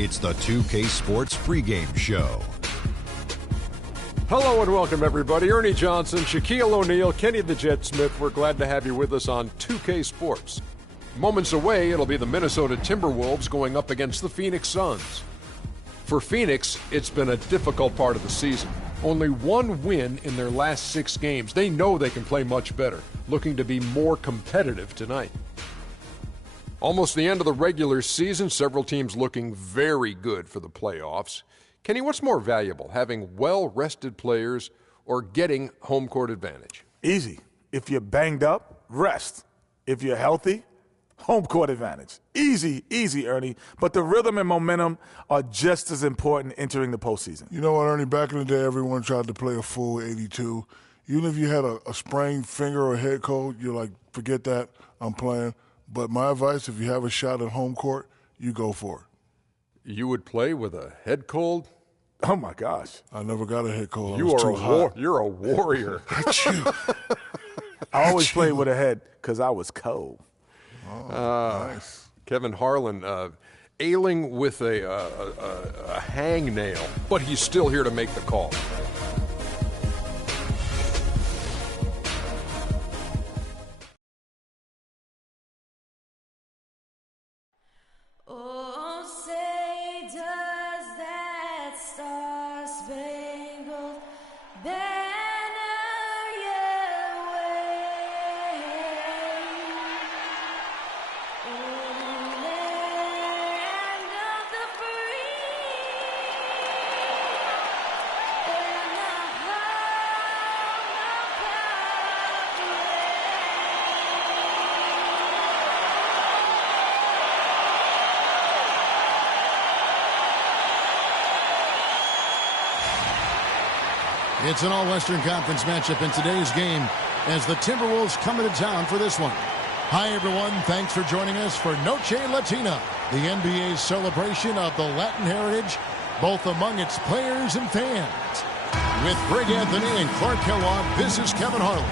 It's the 2K Sports pregame show. Hello and welcome, everybody. Ernie Johnson, Shaquille O'Neal, Kenny the Jet Smith. We're glad to have you with us on 2K Sports. Moments away, it'll be the Minnesota Timberwolves going up against the Phoenix Suns. For Phoenix, it's been a difficult part of the season. Only one win in their last 6 games. They know they can play much better, looking to be more competitive tonight. Almost the end of the regular season, several teams looking very good for the playoffs. Kenny, what's more valuable, having well-rested players or getting home court advantage? Easy. If you're banged up, rest. If you're healthy, home court advantage. Easy, Ernie. But the rhythm and momentum are just as important entering the postseason. You know what, Ernie? Back in the day, everyone tried to play a full 82. Even if you had a sprained finger or head cold, you're like, forget that, I'm playing. But my advice, if you have a shot at home court, you go for it. You would play with a head cold? Oh, my gosh. I never got a head cold. You're a warrior. I always played with a head because I was cold. Oh, nice. Kevin Harlan ailing with a hangnail, but he's still here to make the call. It's an All-Western Conference matchup in today's game as the Timberwolves come into town for this one. Hi, everyone. Thanks for joining us for Noche Latina, the NBA's celebration of the Latin heritage, both among its players and fans. With Greg Anthony and Clark Kellogg, this is Kevin Harlan.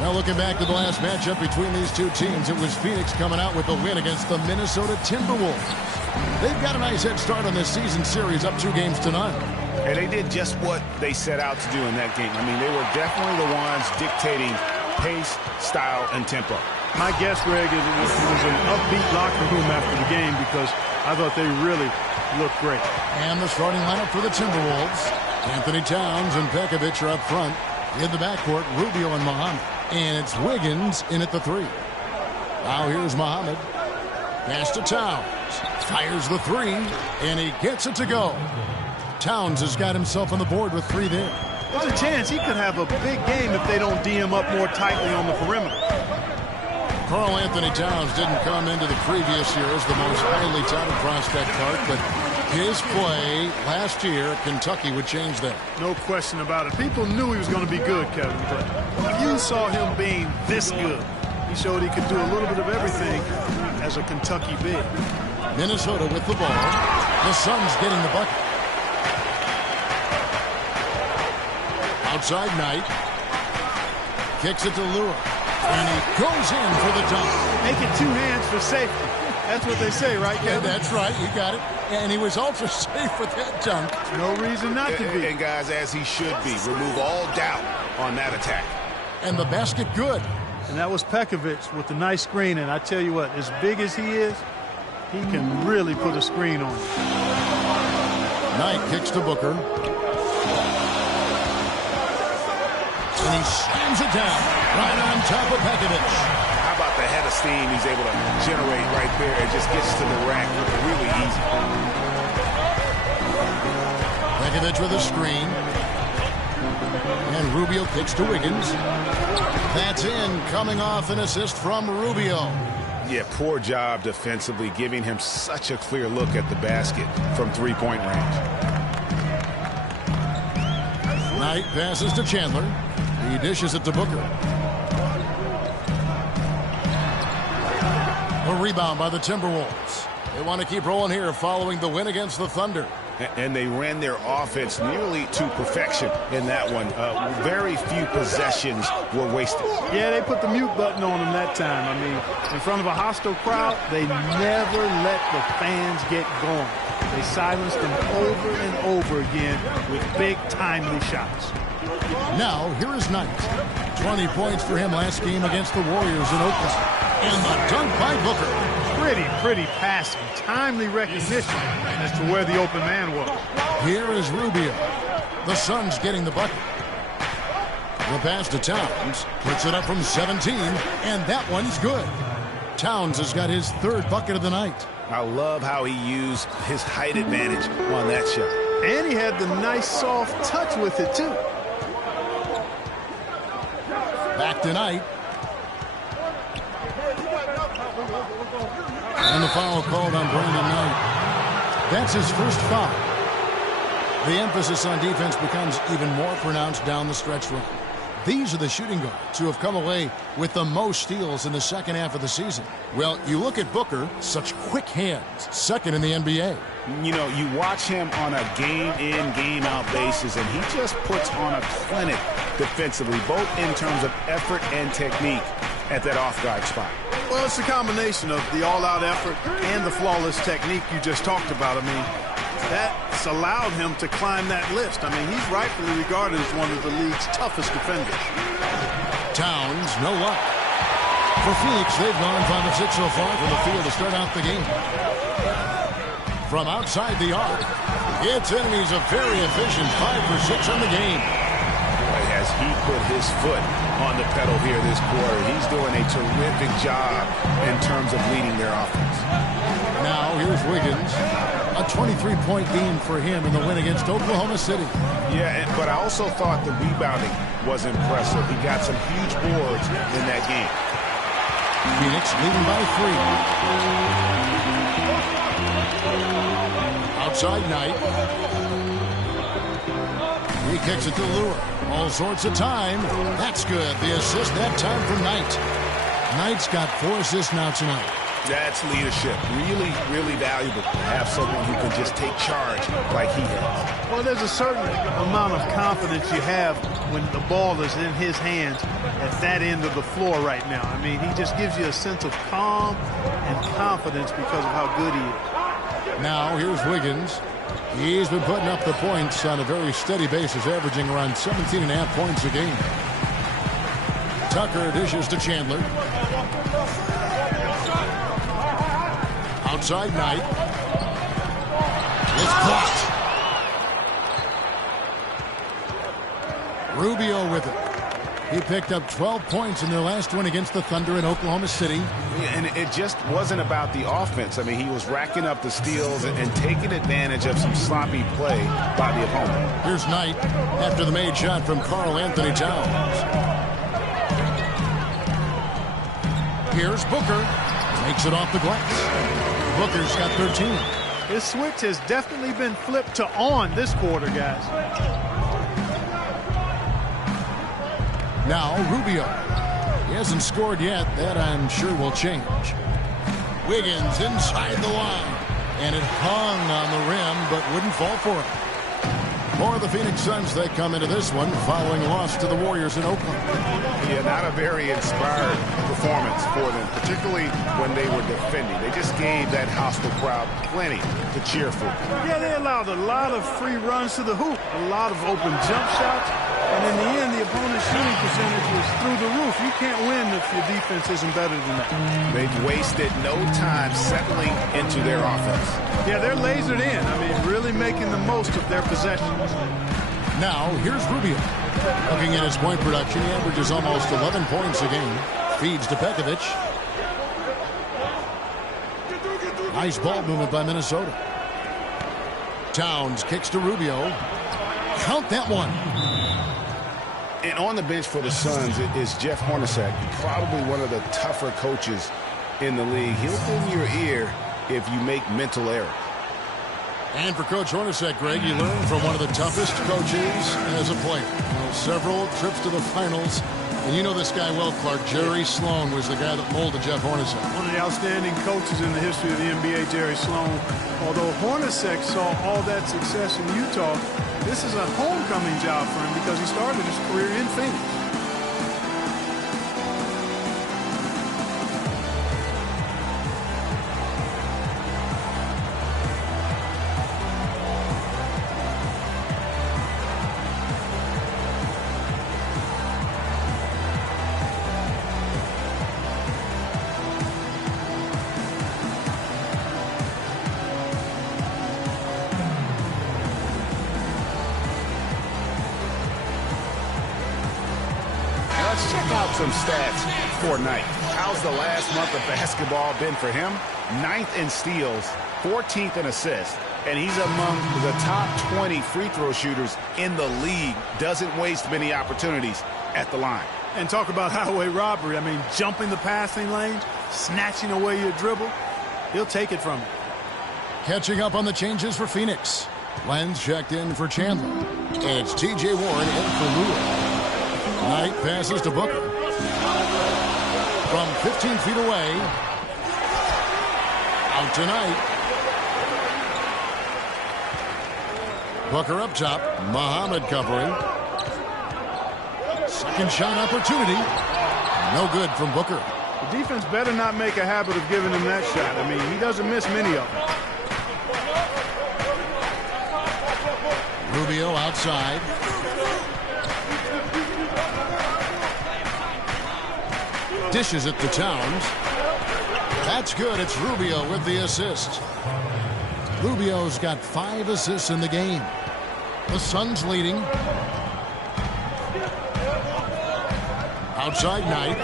Now, looking back to the last matchup between these two teams, it was Phoenix coming out with the win against the Minnesota Timberwolves. They've got a nice head start on this season series, up 2 games to none. And they did just what they set out to do in that game. I mean, they were definitely the ones dictating pace, style, and tempo. My guess, Greg, is it was an upbeat locker room after the game because I thought they really looked great. And the starting lineup for the Timberwolves. Anthony Towns and Pekovic are up front. In the backcourt, Rubio and Muhammad. And it's Wiggins in at the 3. Now here's Muhammad. Pass to Towns. Fires the 3, and he gets it to go. Towns has got himself on the board with 3 there. There's a chance he could have a big game if they don't D him up more tightly on the perimeter. Karl Anthony Towns didn't come into the previous year as the most highly touted prospect, Clark, but his play last year at Kentucky would change that. No question about it. People knew he was going to be good, Kevin, but you saw him being this good. He showed he could do a little bit of everything as a Kentucky big. Minnesota with the ball. The Suns getting the bucket. Outside Knight. Kicks it to Lure. And he goes in for the dunk. Make it 2 hands for safety. That's what they say, right, Kevin? Yeah, that's right. You got it. And he was also safe with that dunk. No reason not to be. And guys, as he should be. Remove all doubt on that attack. And the basket good. And that was Pekovic with the nice screen. And I tell you what, as big as he is, he can really put a screen on him. Knight kicks to Booker. And he slams it down right on top of Pekovic. How about the head of steam he's able to generate right there and just gets to the rack really easy. Pekovic with a screen. And Rubio kicks to Wiggins. That's in, coming off an assist from Rubio. Yeah, poor job defensively, giving him such a clear look at the basket from 3-point range. Knight passes to Chandler. He dishes it to Booker. A rebound by the Timberwolves. They want to keep rolling here following the win against the Thunder. And they ran their offense nearly to perfection in that one. Very few possessions were wasted. Yeah, they put the mute button on them that time. I mean, in front of a hostile crowd, they never let the fans get going. They silenced them over and over again with big, timely shots. Now, here is Knight. 20 points for him last game against the Warriors in Oakland. And the dunk by Booker. Pretty passing. Timely recognition as to where the open man was. Here is Rubio. The Suns getting the bucket. The pass to Towns. Puts it up from 17, and that one's good. Towns has got his third bucket of the night. I love how he used his height advantage on that shot. And he had the nice soft touch with it, too. Back to Knight. And the foul called on Brandon Knight. That's his first foul. The emphasis on defense becomes even more pronounced down the stretch run. These are the shooting guards who have come away with the most steals in the second half of the season. Well, you look at Booker, such quick hands, second in the NBA. You know, you watch him on a game-in, game-out basis, and he just puts on a clinic defensively, both in terms of effort and technique at that off-guard spot. Well, it's a combination of the all-out effort and the flawless technique you just talked about. I mean, that's allowed him to climb that list. I mean, he's rightfully regarded as one of the league's toughest defenders. Towns, no luck. For Phoenix, they've gone 5 of 6 so far from the field to start out the game. From outside the arc, its enemies a very efficient 5 for 6 on the game. Boy, has he put his foot on the pedal here this quarter. He's doing a terrific job in terms of leading their offense. Now, here's Wiggins. A 23-point game for him in the win against Oklahoma City. Yeah, but I also thought the rebounding was impressive. He got some huge boards in that game. Phoenix leading by 3. Outside Knight. He kicks it to Lure. All sorts of time. That's good. The assist that time from Knight. Knight's got 4 assists now tonight. That's leadership. Really, really valuable to have someone who can just take charge like he has. Well, there's a certain amount of confidence you have when the ball is in his hands at that end of the floor right now. I mean, he just gives you a sense of calm and confidence because of how good he is. Now, here's Wiggins. He's been putting up the points on a very steady basis, averaging around 17.5 points a game. Tucker dishes to Chandler. Outside Knight. It's blocked. Rubio with it. He picked up 12 points in their last win against the Thunder in Oklahoma City. And it just wasn't about the offense. I mean, he was racking up the steals and taking advantage of some sloppy play by the opponent. Here's Knight after the made shot from Karl Anthony Towns. Here's Booker. Makes it off the glass. Booker's got 13. His switch has definitely been flipped to on this quarter, guys. Now Rubio. He hasn't scored yet. That I'm sure will change. Wiggins inside the line. And it hung on the rim but wouldn't fall for it. For the Phoenix Suns, they come into this one following a loss to the Warriors in Oakland. Yeah, not a very inspired performance for them, particularly when they were defending. They just gave that hostile crowd plenty to cheer for. Yeah, they allowed a lot of free runs to the hoop, a lot of open jump shots, and in the end, the opponent's shooting percentage was through the roof. You can't win if your defense isn't better than that. They've wasted no time settling into their offense. Yeah, they're lasered in. I mean, really making the most of their possessions. Now, here's Rubio. Looking at his point production, he averages almost 11 points a game. Feeds to Pekovic. Nice ball movement by Minnesota. Towns kicks to Rubio. Count that one. And on the bench for the Suns is Jeff Hornacek, probably one of the tougher coaches in the league. He'll bend your ear if you make mental errors. And for Coach Hornacek, Greg, you learn from one of the toughest coaches as a player. Several trips to the finals And you know this guy well, Clark. Jerry Sloan was the guy that molded Jeff Hornacek. One of the outstanding coaches in the history of the NBA, Jerry Sloan. Although Hornacek saw all that success in Utah, this is a homecoming job for him because he started his career in Phoenix. Let's check out some stats for Knight. How's the last month of basketball been for him? 9th in steals, 14th in assists, and he's among the top 20 free throw shooters in the league. Doesn't waste many opportunities at the line. And talk about highway robbery. I mean, jumping the passing lanes, snatching away your dribble. He'll take it from you. Catching up on the changes for Phoenix. Lenz checked in for Chandler. And it's T.J. Warren in for Lewis. Knight passes to Booker. From 15 feet away. Out to Knight. Booker up top. Muhammad covering. Second shot opportunity. No good from Booker. The defense better not make a habit of giving him that shot. I mean, he doesn't miss many of them. Rubio outside. Dishes it to Towns. That's good. It's Rubio with the assist. Rubio's got 5 assists in the game. The Suns leading. Outside Knight.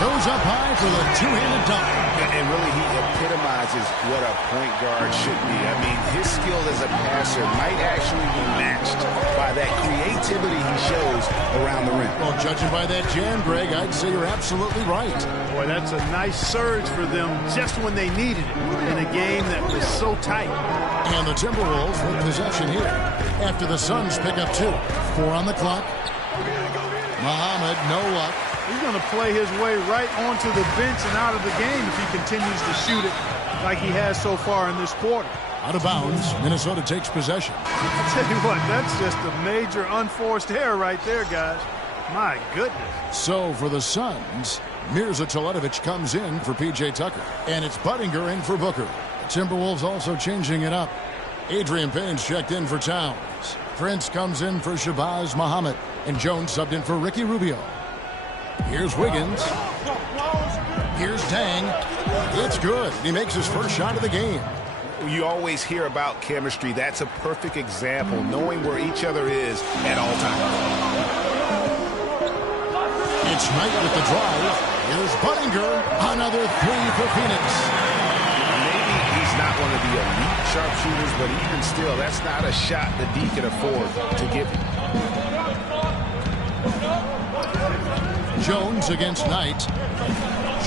Goes up high for the two-handed dunk. And really, he epitomizes what a point guard should be. I mean, his skill as a passer might actually be matched by that creativity he shows around the rim. Well, judging by that jam, Greg, I'd say you're absolutely right. Boy, that's a nice surge for them just when they needed it in a game that was so tight. And the Timberwolves with possession here after the Suns pick up 2. 4 on the clock. Muhammad, no luck. He's going to play his way right onto the bench and out of the game if he continues to shoot it like he has so far in this quarter. Out of bounds, Minnesota takes possession. I tell you what, that's just a major unforced error right there, guys. My goodness. So for the Suns, Mirza Teletovic comes in for P.J. Tucker. And it's Buttinger in for Booker. The Timberwolves also changing it up. Adrian Payne's checked in for Towns. Prince comes in for Shabazz Muhammad. And Jones subbed in for Ricky Rubio. Here's Wiggins. Here's Tang. It's good. He makes his first shot of the game. You always hear about chemistry. That's a perfect example, knowing where each other is at all times. It's Knight with the drive. Here's Buttinger. Another 3 for Phoenix. Maybe he's not one of the elite sharpshooters, but even still, that's not a shot that D can afford to give him. Jones against Knight.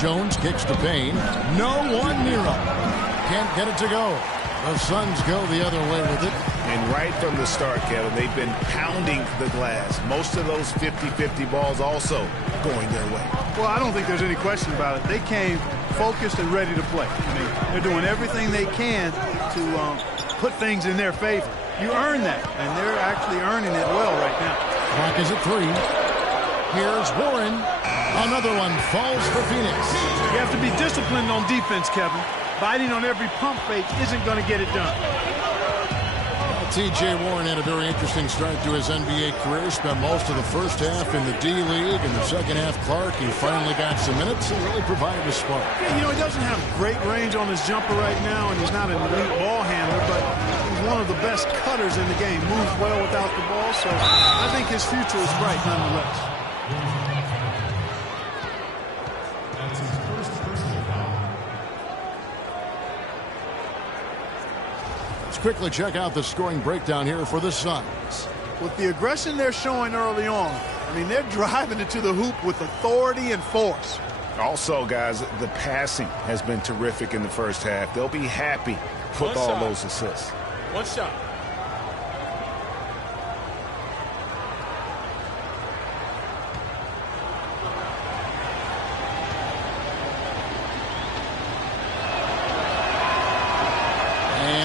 Jones kicks to Payne. No one near him. Can't get it to go. The Suns go the other way with it. And right from the start, Kevin, they've been pounding the glass. Most of those 50-50 balls also going their way. Well, I don't think there's any question about it. They came focused and ready to play. I mean, they're doing everything they can to put things in their favor. You earn that, and they're actually earning it well right now. Clock is at 3. Here's Warren. Another one falls for Phoenix. You have to be disciplined on defense, Kevin. Biting on every pump fake isn't going to get it done. T.J. Warren had a very interesting start to his NBA career. Spent most of the first half in the D-League. In the second half, Clark, he finally got some minutes and really provided a spark. Yeah, you know, he doesn't have great range on his jumper right now, and he's not an elite ball handler, but he's one of the best cutters in the game. Moves well without the ball, so I think his future is bright nonetheless. Quickly check out the scoring breakdown here for the Suns. With the aggression they're showing early on, I mean, they're driving it to the hoop with authority and force. Also, guys, the passing has been terrific in the first half. They'll be happy with all those assists. One shot.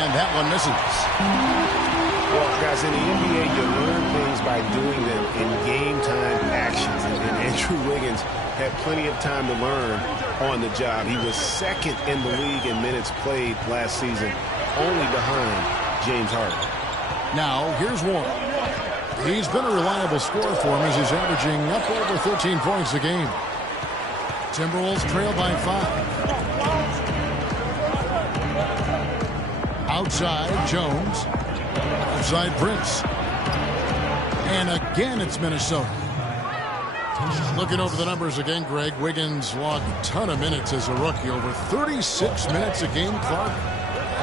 And that one misses. Well, guys, in the NBA, you learn things by doing them in game-time actions. And Andrew Wiggins had plenty of time to learn on the job. He was second in the league in minutes played last season, only behind James Harden. Now, here's Warren. He's been a reliable scorer for him as he's averaging up over 13 points a game. Timberwolves trail by 5. Outside, Jones. Outside, Prince. And again, it's Minnesota. Looking over the numbers again, Greg, Wiggins logged a ton of minutes as a rookie, over 36 minutes a game, Clark.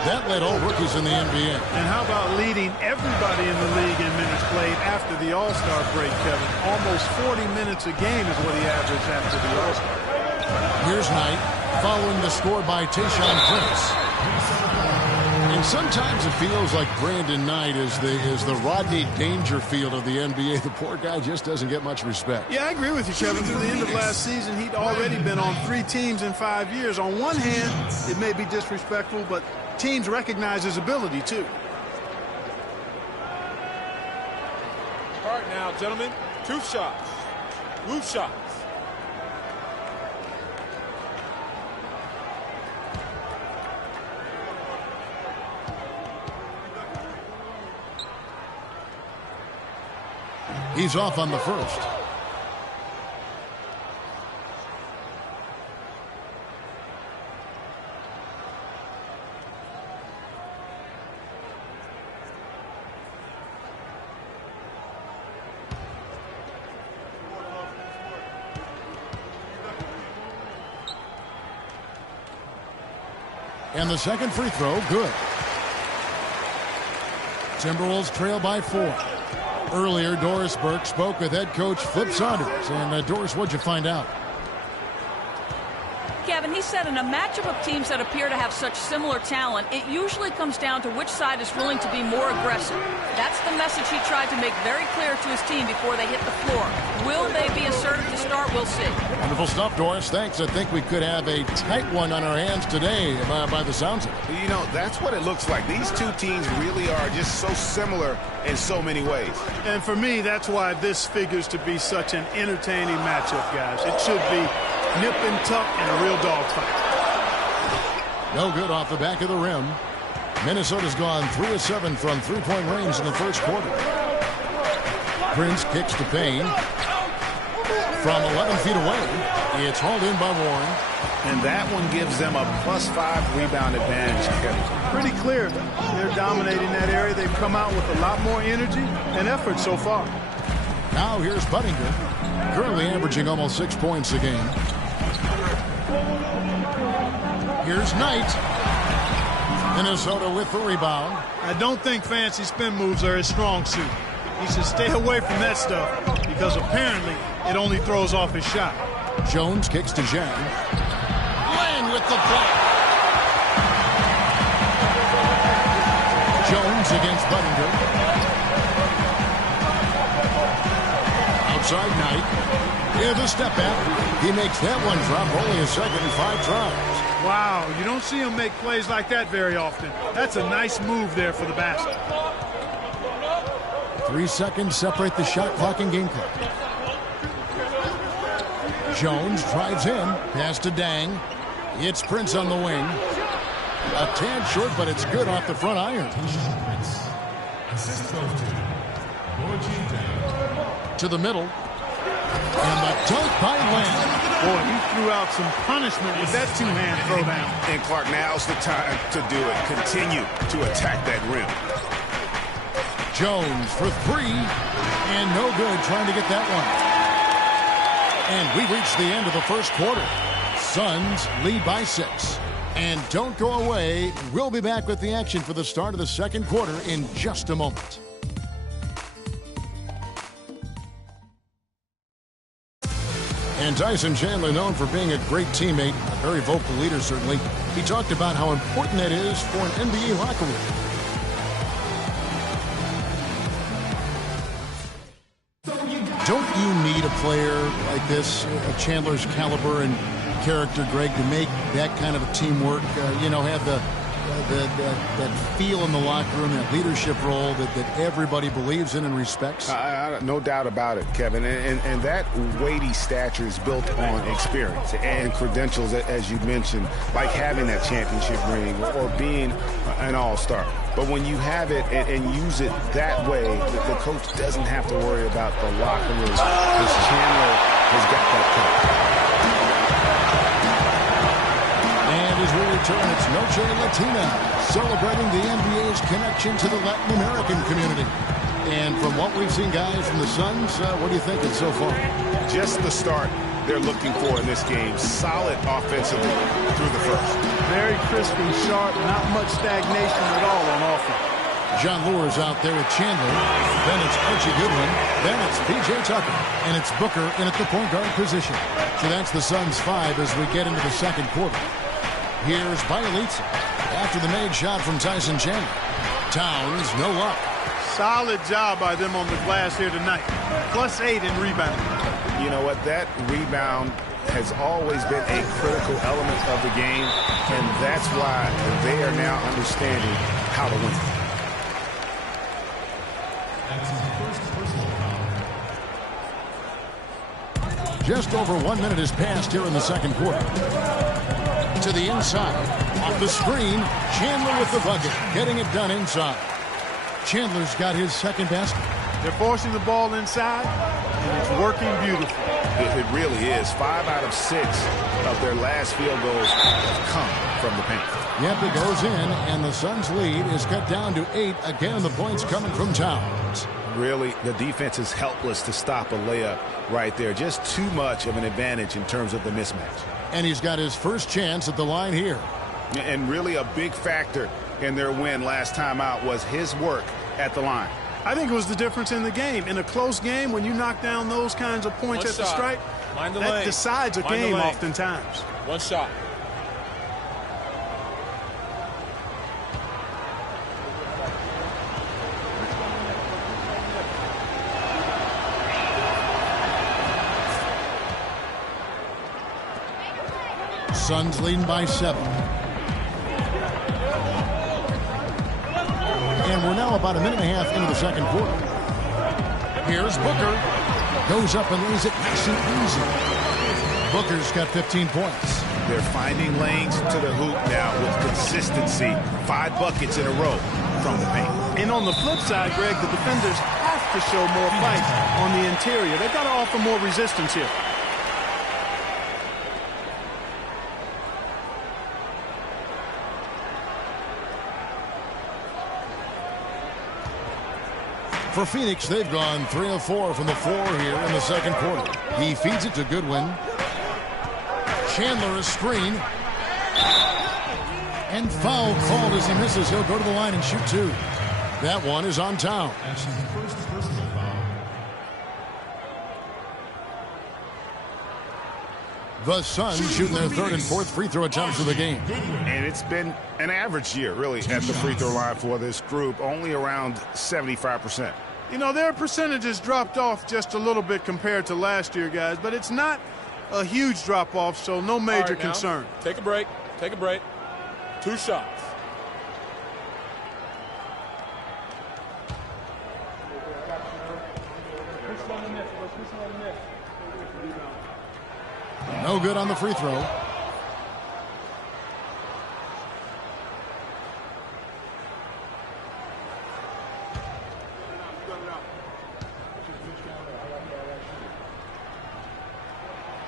That led all rookies in the NBA. And how about leading everybody in the league in minutes played after the All-Star break, Kevin? Almost 40 minutes a game is what he averaged after the All-Star. Here's Knight following the score by Tayshaun Prince. And sometimes it feels like Brandon Knight is the Rodney Dangerfield of the NBA. The poor guy just doesn't get much respect. Yeah, I agree with you, Kevin. Through the end of last season, he'd already been on 3 teams in 5 years. On one hand, it may be disrespectful, but teams recognize his ability, too. All right now, gentlemen, 2 shots. Loose shots. He's off on the first. And the second free throw, good. Timberwolves trail by 4. Earlier, Doris Burke spoke with head coach Flip Saunders. And Doris, what'd you find out? Kevin, he said in a matchup of teams that appear to have such similar talent, it usually comes down to which side is willing to be more aggressive. That's the message he tried to make very clear to his team before they hit the floor. Will they be assertive to start? We'll see. Wonderful stuff, Doris. Thanks. I think we could have a tight one on our hands today by the sounds of it. You know, that's what it looks like. These two teams really are just so similar in so many ways. And for me, that's why this figures to be such an entertaining matchup, guys. It should be nip and tuck and a real dogfight. No good off the back of the rim. Minnesota's gone 3 of 7 from three-point range in the first quarter. Prince kicks to Payne. From 11 feet away, it's hauled in by Warren. And that one gives them a +5 rebound advantage, Kevin. Pretty clear. They're dominating that area. They've come out with a lot more energy and effort so far. Now here's Buttinger, currently averaging almost 6 points a game. Here's Knight. Minnesota with the rebound. I don't think fancy spin moves are his strong suit. He should stay away from that stuff because apparently it only throws off his shot. Jones kicks to Zhang. Lane with the block. Jones against Buttinger. Outside Knight. Yeah, the step back. He makes that one drop, only a second in 5 tries. Wow, you don't see him make plays like that very often. That's a nice move there for the basket. 3 seconds separate the shot clock and game clock. Jones drives in, pass to Dang. It's Prince on the wing. A tad short, but it's good off the front iron. To the middle. And the dunk by Lamb. Boy, he threw out some punishment with that two-hand throwdown. And Clark, now's the time to do it. Continue to attack that rim. Jones for 3. And no good trying to get that one. And we reached the end of the first quarter. Suns lead by 6. And don't go away. We'll be back with the action for the start of the second quarter in just a moment. And Tyson Chandler, known for being a great teammate, a very vocal leader certainly, he talked about how important that is for an NBA locker room. Don't you need a player like this, Chandler's caliber and character, Greg, to make that kind of a teamwork, have that feel in the locker room, that leadership role that everybody believes in and respects? No doubt about it, Kevin. And that weighty stature is built on experience and credentials, as you mentioned, like having that championship ring or being an all-star. But when you have it and use it that way, the coach doesn't have to worry about the locker room, because Chandler has got that covered. And as we return, it's Noche Latina, celebrating the NBA's connection to the Latin American community. And from what we've seen, guys, from the Suns, what are you thinking so far? Just the start they're looking for in this game. Solid offensively through the first. Very crisp and sharp, not much stagnation at all on offense. John Lure's out there with Chandler. Then it's Archie Goodwin. Then it's P.J. Tucker. And it's Booker in at the point guard position. So that's the Suns' 5 as we get into the second quarter. Here's Bielitsa after the made shot from Tyson Chandler. Towns, no luck. Solid job by them on the glass here tonight. +8 in rebounding. You know what? That rebound has always been a critical element of the game, and that's why they are now understanding how to win. Just over 1 minute has passed here in the second quarter. To the inside. Off the screen. Chandler with the bucket. Getting it done inside. Chandler's got his second basket. They're forcing the ball inside, and it's working beautifully. It really is. 5 out of 6 of their last field goals have come from the paint. Yep, it goes in, and the Suns' lead is cut down to 8. Again, the points coming from Towns. Really, the defense is helpless to stop a layup right there. Just too much of an advantage in terms of the mismatch. And he's got his first chance at the line here. And really a big factor in their win last time out was his work at the line. I think it was the difference in the game. In a close game, when you knock down those kinds of points at the stripe, that decides a game oftentimes. One shot. Suns leading by 7. And we're now about a minute and a half into the second quarter. Here's Booker. Goes up and lays it nice and easy. Booker's got 15 points. They're finding lanes to the hoop now with consistency. 5 buckets in a row from the paint. And on the flip side, Greg, the defenders have to show more fight on the interior. They've got to offer more resistance here. For Phoenix, they've gone 3 of 4 from the floor here in the second quarter. He feeds it to Goodwin. Chandler a screen. And foul called as he misses. He'll go to the line and shoot 2. That one is on Towns. The Suns shooting their 3rd and 4th free throw attempts of the game. And it's been an average year, really, at the free throw line for this group, only around 75%. You know, their percentages dropped off just a little bit compared to last year, guys, but it's not a huge drop-off, so no major concern. Take a break. Take a break. 2 shots. No good on the free throw.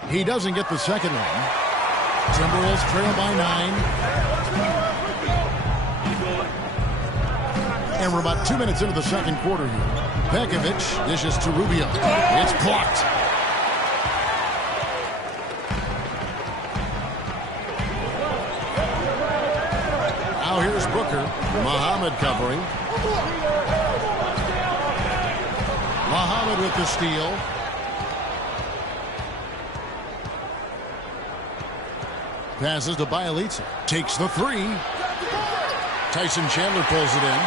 He doesn't get the second one. Timberwolves trail by 9. And we're about 2 minutes into the second quarter here. Pekovic dishes to Rubio. It's blocked. Now here's Booker. Muhammad covering. Muhammad with the steal. Passes to Bielitsa. Takes the 3. Tyson Chandler pulls it in.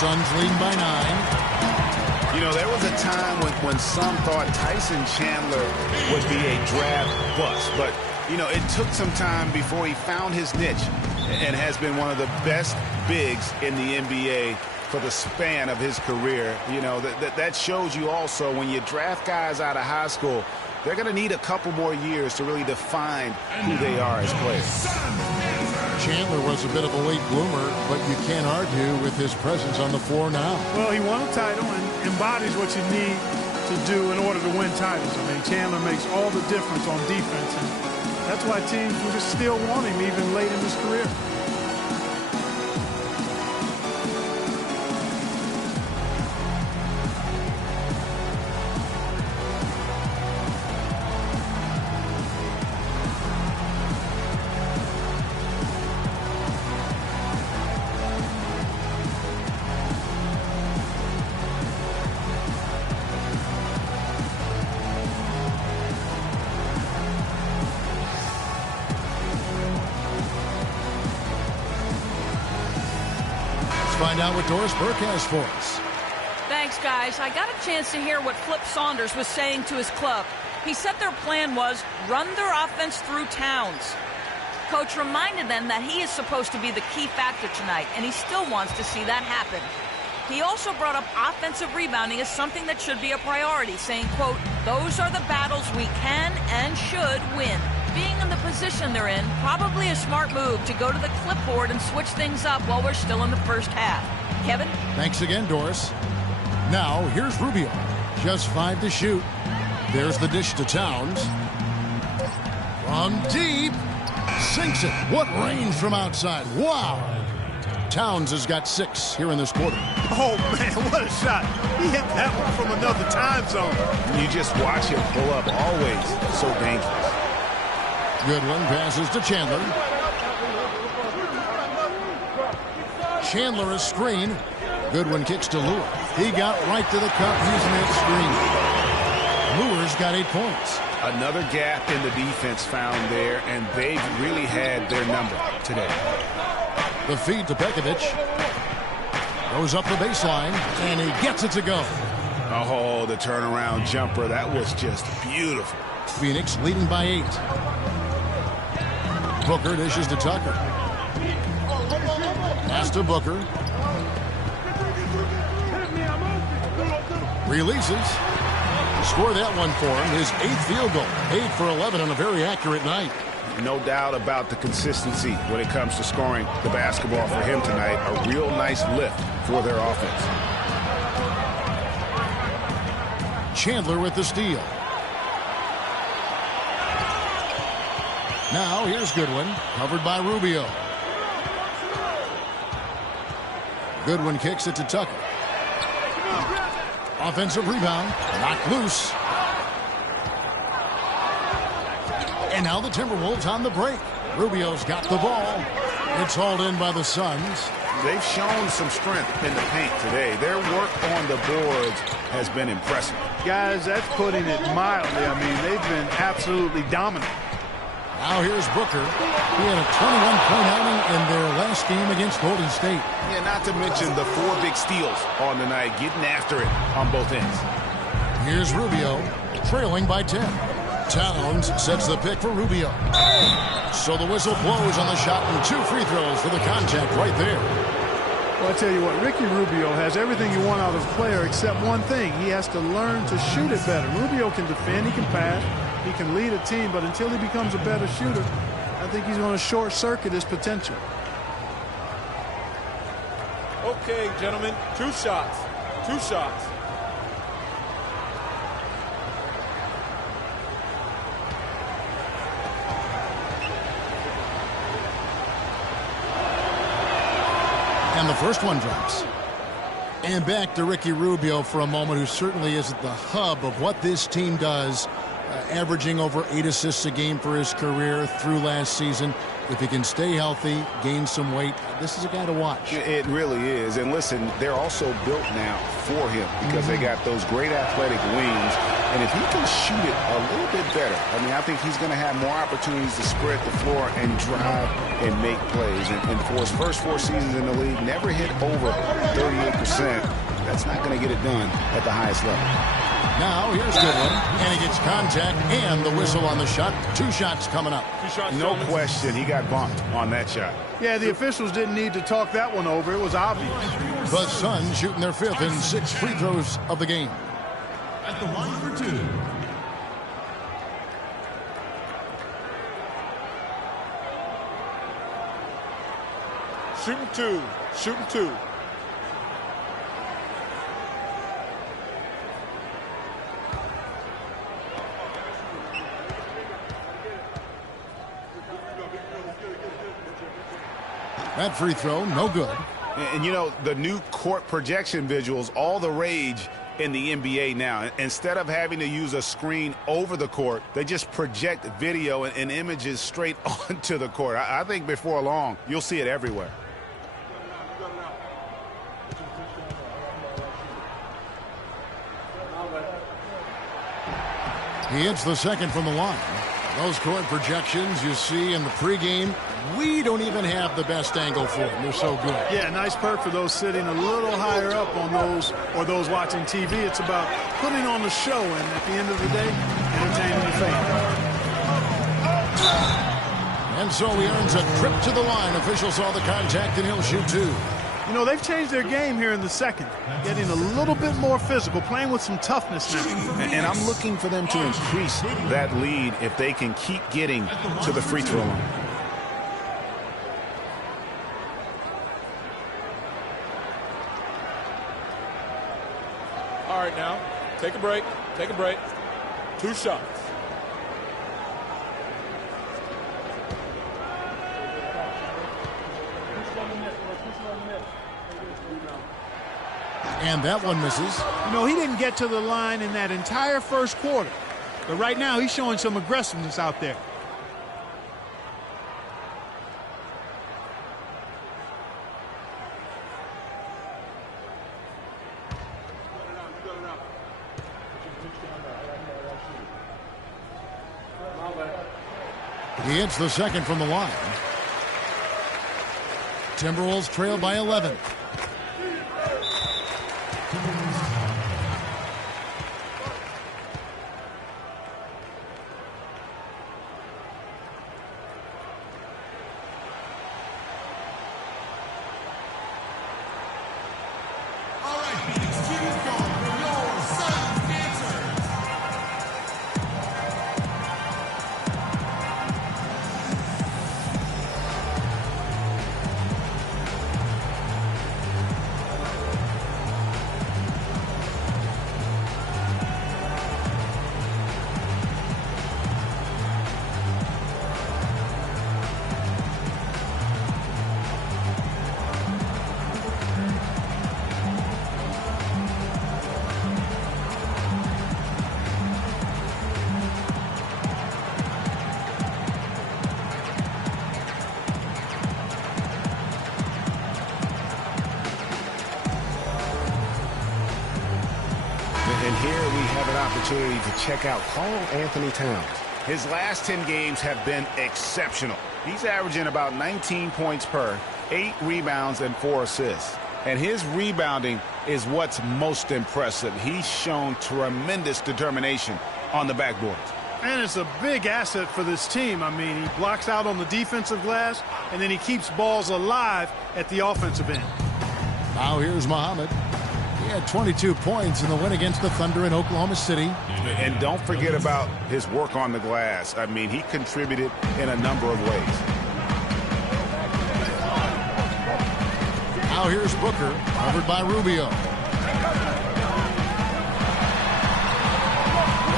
Suns leading by 9. You know, there was a time when some thought Tyson Chandler would be a draft bust. But, you know, it took some time before he found his niche and has been one of the best bigs in the NBA for the span of his career. You know, that shows you also when you draft guys out of high school, they're going to need a couple more years to really define who they are as players. Chandler was a bit of a late bloomer, but you can't argue with his presence on the floor now. Well, he won a title and embodies what you need to do in order to win titles. I mean, Chandler makes all the difference on defense, and that's why teams will just still want him even late in his career. Find out what Doris Burke has for us. Thanks, guys. I got a chance to hear what Flip Saunders was saying to his club. He said their plan was run their offense through Towns. Coach reminded them that he is supposed to be the key factor tonight, and he still wants to see that happen. He also brought up offensive rebounding as something that should be a priority, saying, quote, those are the battles we can and should win. Being in the position they're in, probably a smart move to go to the clipboard and switch things up while we're still in the first half. Kevin? Thanks again, Doris. Now, here's Rubio. Just 5 to shoot. There's the dish to Towns. From deep. Sinks it. What range from outside. Wow. Towns has got 6 here in this quarter. Oh, man, what a shot. He hit that one from another time zone. You just watch him pull up, always so dangerous. Goodwin passes to Chandler. Chandler is screen. Goodwin kicks to Lure. He got right to the cup using that screen. Lure's got 8 points. Another gap in the defense found there, and they've really had their number today. The feed to Pekovic. Goes up the baseline, and he gets it to go. Oh, the turnaround jumper. That was just beautiful. Phoenix leading by 8. Booker dishes to Tucker. Pass to Booker. Releases. Score that one for him. His 8th field goal. 8 for 11 on a very accurate night. No doubt about the consistency when it comes to scoring the basketball for him tonight. A real nice lift for their offense. Chandler with the steal. Now here's Goodwin, covered by Rubio. Goodwin kicks it to Tucker. Offensive rebound, knocked loose. And now the Timberwolves on the break. Rubio's got the ball. It's hauled in by the Suns. They've shown some strength in the paint today. Their work on the boards has been impressive. Guys, that's putting it mildly. I mean, they've been absolutely dominant. Now here's Booker. He had a 21-point outing in their last game against Golden State. Yeah, not to mention the 4 big steals on the night, getting after it on both ends. Here's Rubio, trailing by 10. Towns sets the pick for Rubio. So the whistle blows on the shot and 2 free throws for the contact right there. Well, I tell you what, Ricky Rubio has everything you want out of a player except one thing. He has to learn to shoot it better. Rubio can defend, he can pass, he can lead a team, but until he becomes a better shooter, I think he's going to short-circuit his potential. Okay, gentlemen, 2 shots. 2 shots. And the first one drops. And back to Ricky Rubio for a moment, who certainly is at the hub of what this team does, averaging over 8 assists a game for his career through last season. If he can stay healthy, gain some weight, this is a guy to watch. It really is. And listen, they're also built now for him because they got those great athletic wings. And if he can shoot it a little bit better, I mean, I think he's going to have more opportunities to spread the floor and drive and make plays. And for his first 4 seasons in the league, never hit over 38%. That's not going to get it done at the highest level. Now here's Goodwin, and he gets contact and the whistle on the shot. 2 shots coming up. No question, he got bumped on that shot. Yeah, the officials didn't need to talk that one over. It was obvious. The Suns shooting their 5th and 6th free throws of the game. At the line for 2. Shooting 2. Shooting 2. That free throw, no good. And you know, the new court projection visuals, all the rage in the NBA now. Instead of having to use a screen over the court, they just project video and images straight onto the court. I think before long, you'll see it everywhere. He hits the second from the line. Those court projections you see in the pregame, we don't even have the best angle for them. They're so good. Yeah, nice perk for those sitting a little higher up on those or those watching TV. It's about putting on the show and at the end of the day, entertaining the fans. And so he earns a trip to the line. Official saw the contact and he'll shoot 2. You know, they've changed their game here in the second, getting a little bit more physical, playing with some toughness now. And I'm looking for them to increase that lead if they can keep getting to the free throw line. All right, now, take a break. Take a break. 2 shots. And that one misses. You know, he didn't get to the line in that entire first quarter. But right now, he's showing some aggressiveness out there. He hits the second from the line. Timberwolves trail by 11. And here we have an opportunity to check out Karl-Anthony Towns. His last 10 games have been exceptional. He's averaging about 19 points per, 8 rebounds, and 4 assists. And his rebounding is what's most impressive. He's shown tremendous determination on the backboards. And it's a big asset for this team. I mean, he blocks out on the defensive glass, and then he keeps balls alive at the offensive end. Now here's Muhammad. He had 22 points in the win against the Thunder in Oklahoma City. And don't forget about his work on the glass. I mean, he contributed in a number of ways. Now here's Booker, covered by Rubio.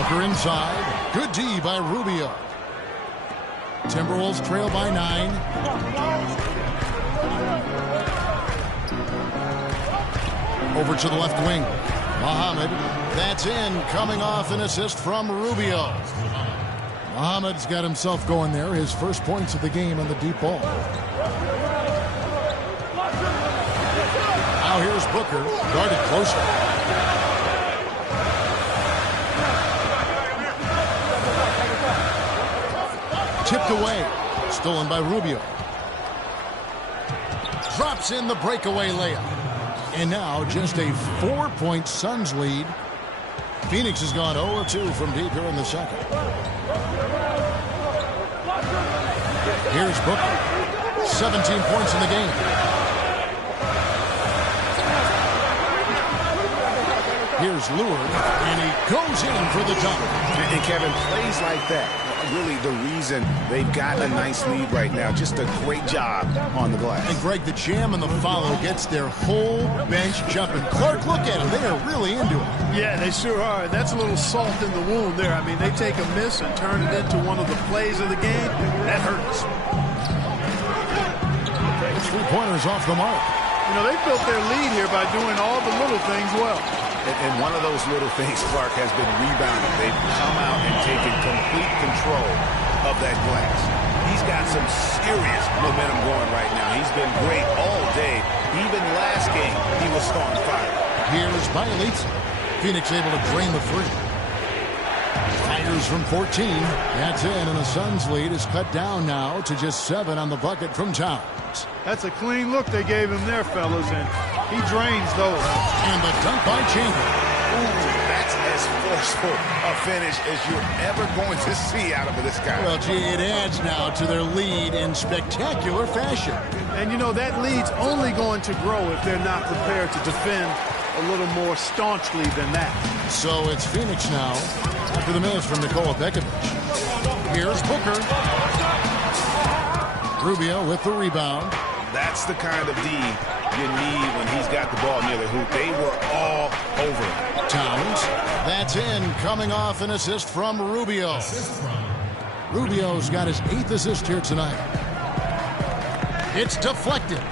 Booker inside. Good D by Rubio. Timberwolves trail by 9. Over to the left wing. Muhammad. That's in, coming off an assist from Rubio. Muhammad's got himself going there. His first points of the game on the deep ball. Now here's Booker, guarded closer. Tipped away. Stolen by Rubio. Drops in the breakaway layup. And now just a 4-point Suns lead. Phoenix has gone 0-2 from deep here in the second. Here's Booker. 17 points in the game. Here's Lillard, and he goes in for the dunk. And Kevin, plays like that, really the reason they've got a nice lead right now. Just a great job on the glass. And Greg, the jam and the follow gets their whole bench jumping. Clark, look at them. They are really into it. Yeah, they sure are. That's a little salt in the wound there. I mean, they take a miss and turn it into one of the plays of the game. That hurts. 3-pointers off the mark. You know, they built their lead here by doing all the little things well. And one of those little things, Clark, has been rebounding. They've come out and taken complete control of that glass. He's got some serious momentum going right now. He's been great all day. Even last game, he was on fire. Here's Bielitsa. Phoenix able to drain the three. Fires from 14. That's in, and the Suns' lead is cut down now to just 7 on the bucket from Towns. That's a clean look they gave him there, fellas, and he drains those. And the dunk by Chamberlain. Ooh, that's as forceful a finish as you're ever going to see out of this guy. Well, gee, it adds now to their lead in spectacular fashion. And, you know, that lead's only going to grow if they're not prepared to defend a little more staunchly than that. So it's Phoenix now after the miss from Nikola Pekovic. Here's Booker. Rubio with the rebound. That's the kind of D you need when he's got the ball near the hoop. They were all over him. Towns. That's in, coming off an assist from Rubio. Rubio's got his 8th assist here tonight. It's deflected.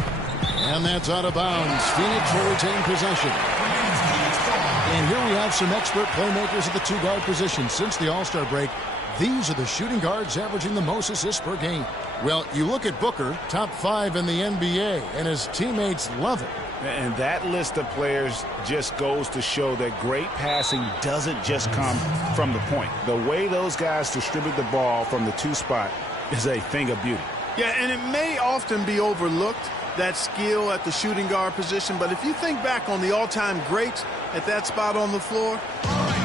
And that's out of bounds. Phoenix will retain possession. And here we have some expert playmakers at the 2-guard position. Since the All-Star break, these are the shooting guards averaging the most assists per game. Well, you look at Booker, top 5 in the NBA, and his teammates love him. And that list of players just goes to show that great passing doesn't just come from the point. The way those guys distribute the ball from the 2 spot is a thing of beauty. Yeah, and it may often be overlooked, that skill at the shooting guard position, but if you think back on the all-time greats at that spot on the floor,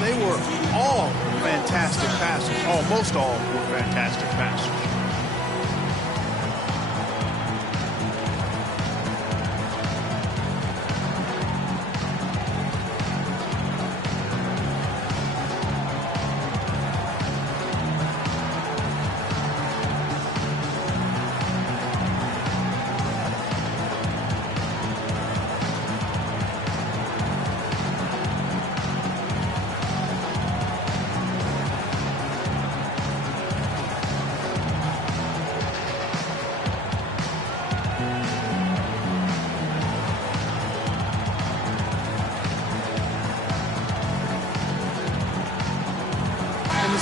they were all fantastic passers. Almost all were fantastic passers.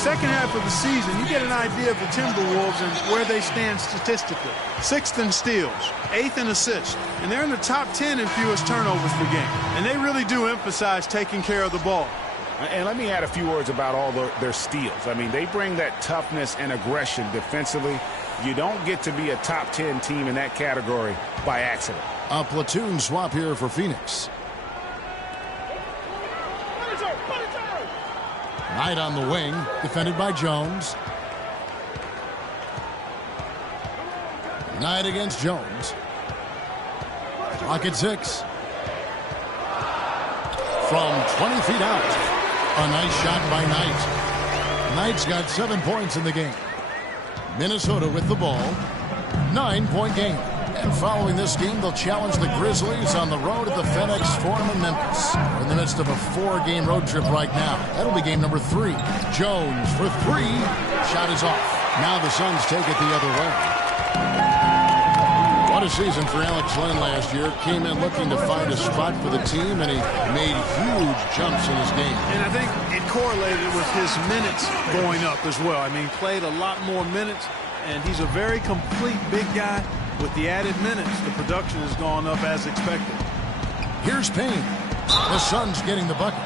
Second half of the season, you get an idea of the Timberwolves and where they stand statistically. 6th in steals, 8th in assists, and they're in the top 10 in fewest turnovers per game. And they really do emphasize taking care of the ball. And let me add a few words about all their steals. I mean, they bring that toughness and aggression defensively. You don't get to be a top 10 team in that category by accident. A platoon swap here for Phoenix. Knight on the wing, defended by Jones. Knight against Jones. Clock at 6. From 20 feet out. A nice shot by Knight. Knight's got 7 points in the game. Minnesota with the ball. 9-point game. And following this game, they'll challenge the Grizzlies on the road at the FedEx Forum in Memphis. We're in the midst of a 4-game road trip right now. That'll be game number 3. Jones for 3. Shot is off. Now the Suns take it the other way. What a season for Alex Len last year. Came in looking to find a spot for the team, and he made huge jumps in his game. And I think it correlated with his minutes going up as well. I mean, played a lot more minutes, and he's a very complete big guy. With the added minutes, the production has gone up as expected. Here's Payne. The Suns getting the bucket.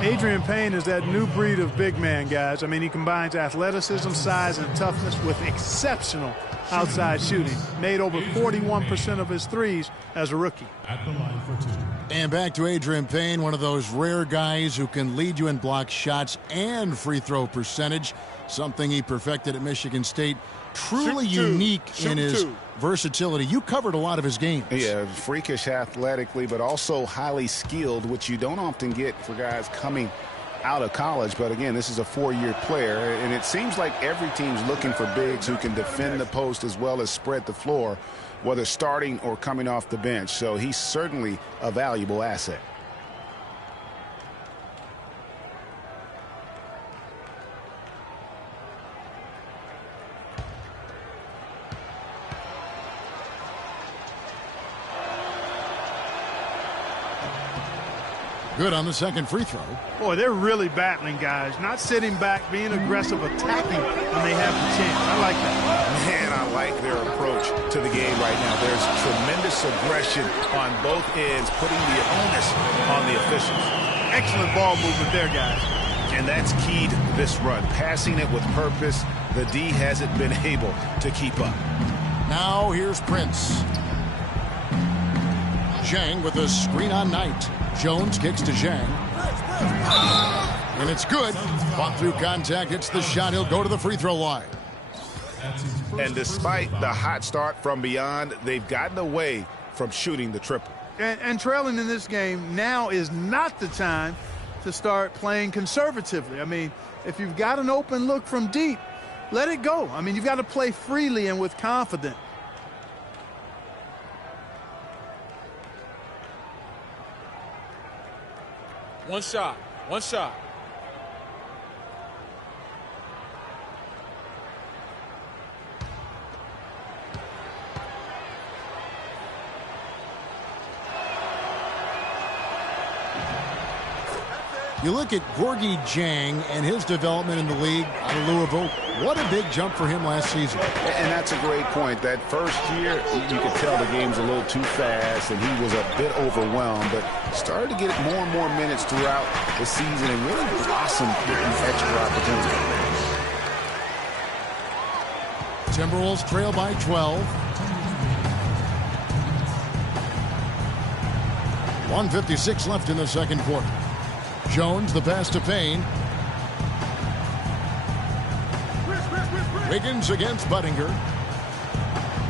Adrian Payne is that new breed of big man, guys. I mean, he combines athleticism, size, and toughness with exceptional outside shooting. Made over 41% of his threes as a rookie. At the line for 2. And back to Adrian Payne, one of those rare guys who can lead you in block shots and free throw percentage, something he perfected at Michigan State. Truly unique in his versatility. You covered a lot of his games. Yeah, freakish athletically, but also highly skilled, which you don't often get for guys coming out of college. But again, this is a 4-year player, and it seems like every team's looking for bigs who can defend the post as well as spread the floor, whether starting or coming off the bench. So he's certainly a valuable asset. Good on the second free throw. Boy, they're really battling, guys. Not sitting back, being aggressive, attacking when they have the chance. I like that. Man, I like their approach to the game right now. There's tremendous aggression on both ends, putting the onus on the officials. Excellent ball movement there, guys. And that's keyed this run. Passing it with purpose, the D hasn't been able to keep up. Now here's Prince. Zhang with a screen on Knight. Jones kicks to Zhang. And it's good. Fought through contact, hits the shot. He'll go to the free throw line. And despite the hot start from beyond, they've gotten away from shooting the triple. And trailing in this game, now is not the time to start playing conservatively. I mean, if you've got an open look from deep, let it go. I mean, you've got to play freely and with confidence. One shot. One shot. You look at Gorgui Dieng and his development in the league out of Louisville. What a big jump for him last season. And that's a great point. That first year, you could tell the game's a little too fast, and he was a bit overwhelmed, but started to get more and more minutes throughout the season and really blossomed getting extra opportunities. Timberwolves trail by 12. 1:56 left in the second quarter. Jones, the pass to Payne. Wiggins against Buttinger.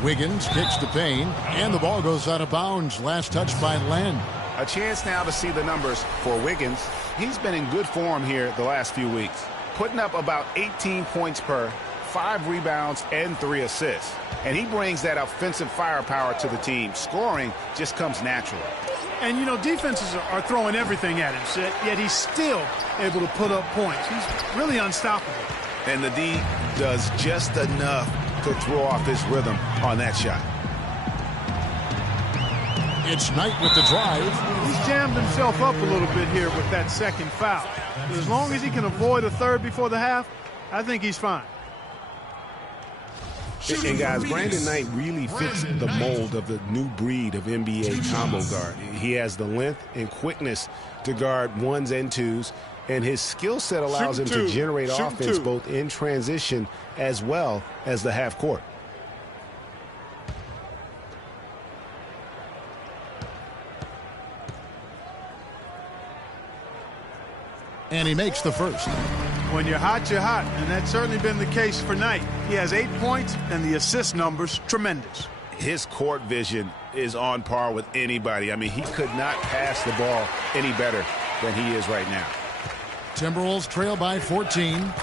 Wiggins kicks to Payne, and the ball goes out of bounds. Last touch by Len. A chance now to see the numbers for Wiggins. He's been in good form here the last few weeks, putting up about 18 points per, 5 rebounds, and 3 assists. And he brings that offensive firepower to the team. Scoring just comes naturally. And, you know, defenses are throwing everything at him, yet he's still able to put up points. He's really unstoppable. And the D does just enough to throw off his rhythm on that shot. It's Knight with the drive. He's jammed himself up a little bit here with that second foul. But as long as he can avoid a third before the half, I think he's fine. And guys, Brandon Knight really fits the mold of the new breed of NBA combo guard. He has the length and quickness to guard ones and twos, and his skill set allows him to generate offense both in transition as well as the half court. And he makes the first. When you're hot, and that's certainly been the case for Knight. He has 8 points, and the assist numbers tremendous. His court vision is on par with anybody. I mean, he could not pass the ball any better than he is right now. Timberwolves trail by 14.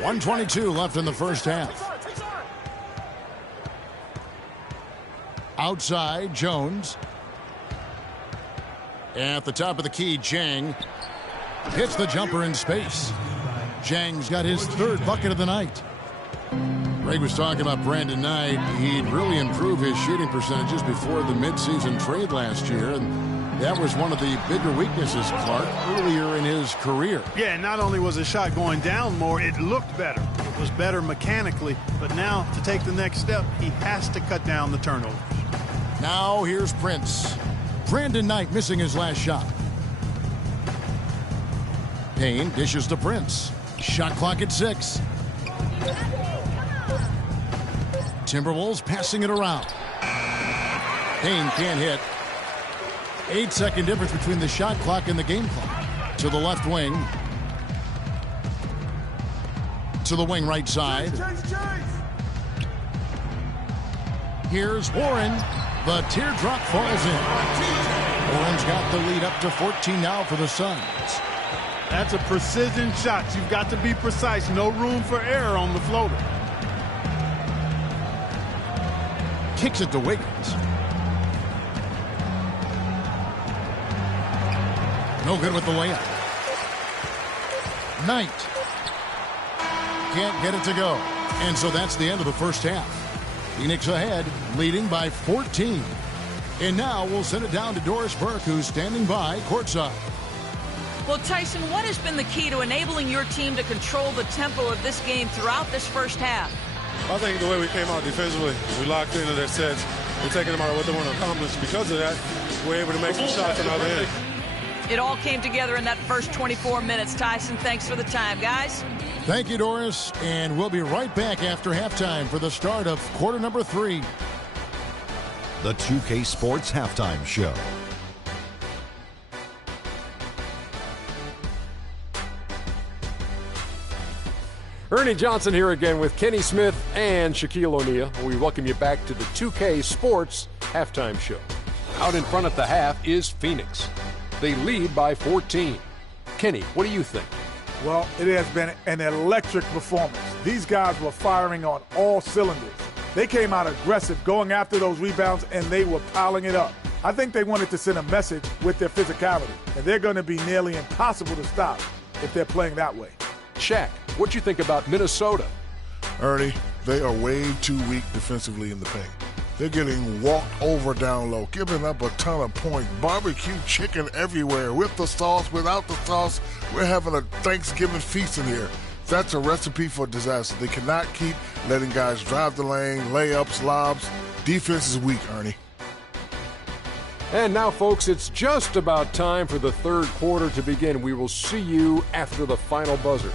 1:22 left in the first half. Outside, Jones. At the top of the key, Zhang hits the jumper in space. Zhang's got his third bucket of the night. Greg was talking about Brandon Knight. He'd really improve his shooting percentages before the midseason trade last year, and that was one of the bigger weaknesses, Clark, earlier in his career. Yeah, not only was the shot going down more, it looked better. It was better mechanically, but now to take the next step, he has to cut down the turnovers. Now here's Prince. Brandon Knight missing his last shot. Payne dishes to Prince. Shot clock at 6. Timberwolves passing it around. Payne can't hit. 8-second difference between the shot clock and the game clock. To the left wing. To the wing right side. Here's Warren. The teardrop falls in. Warren's got the lead up to 14 now for the Suns. That's a precision shot. You've got to be precise. No room for error on the floater. Kicks it to Wiggins. No good with the layup. Knight. Can't get it to go. And so that's the end of the first half. Phoenix ahead, leading by 14. And now we'll send it down to Doris Burke, who's standing by courtside. Well, Tyson, what has been the key to enabling your team to control the tempo of this game throughout this first half? I think the way we came out defensively, we locked into their sets. We're taking them out of what they want to accomplish. Because of that, we're able to make some shots on the other end. It all came together in that first 24 minutes. Tyson, thanks for the time, guys. Thank you, Doris. And we'll be right back after halftime for the start of quarter number 3. The 2K Sports Halftime Show. Ernie Johnson here again with Kenny Smith and Shaquille O'Neal. We welcome you back to the 2K Sports Halftime Show. Out in front at the half is Phoenix. They lead by 14. Kenny, what do you think? Well, it has been an electric performance. These guys were firing on all cylinders. They came out aggressive, going after those rebounds, and they were piling it up. I think they wanted to send a message with their physicality, and they're going to be nearly impossible to stop if they're playing that way. Shaq, what you think about Minnesota? Ernie, they are way too weak defensively in the paint. They're getting walked over down low, giving up a ton of points. Barbecue chicken everywhere, with the sauce, without the sauce. We're having a Thanksgiving feast in here. That's a recipe for disaster. They cannot keep letting guys drive the lane, layups, lobs. Defense is weak, Ernie. And now, folks, it's just about time for the third quarter to begin. We will see you after the final buzzer.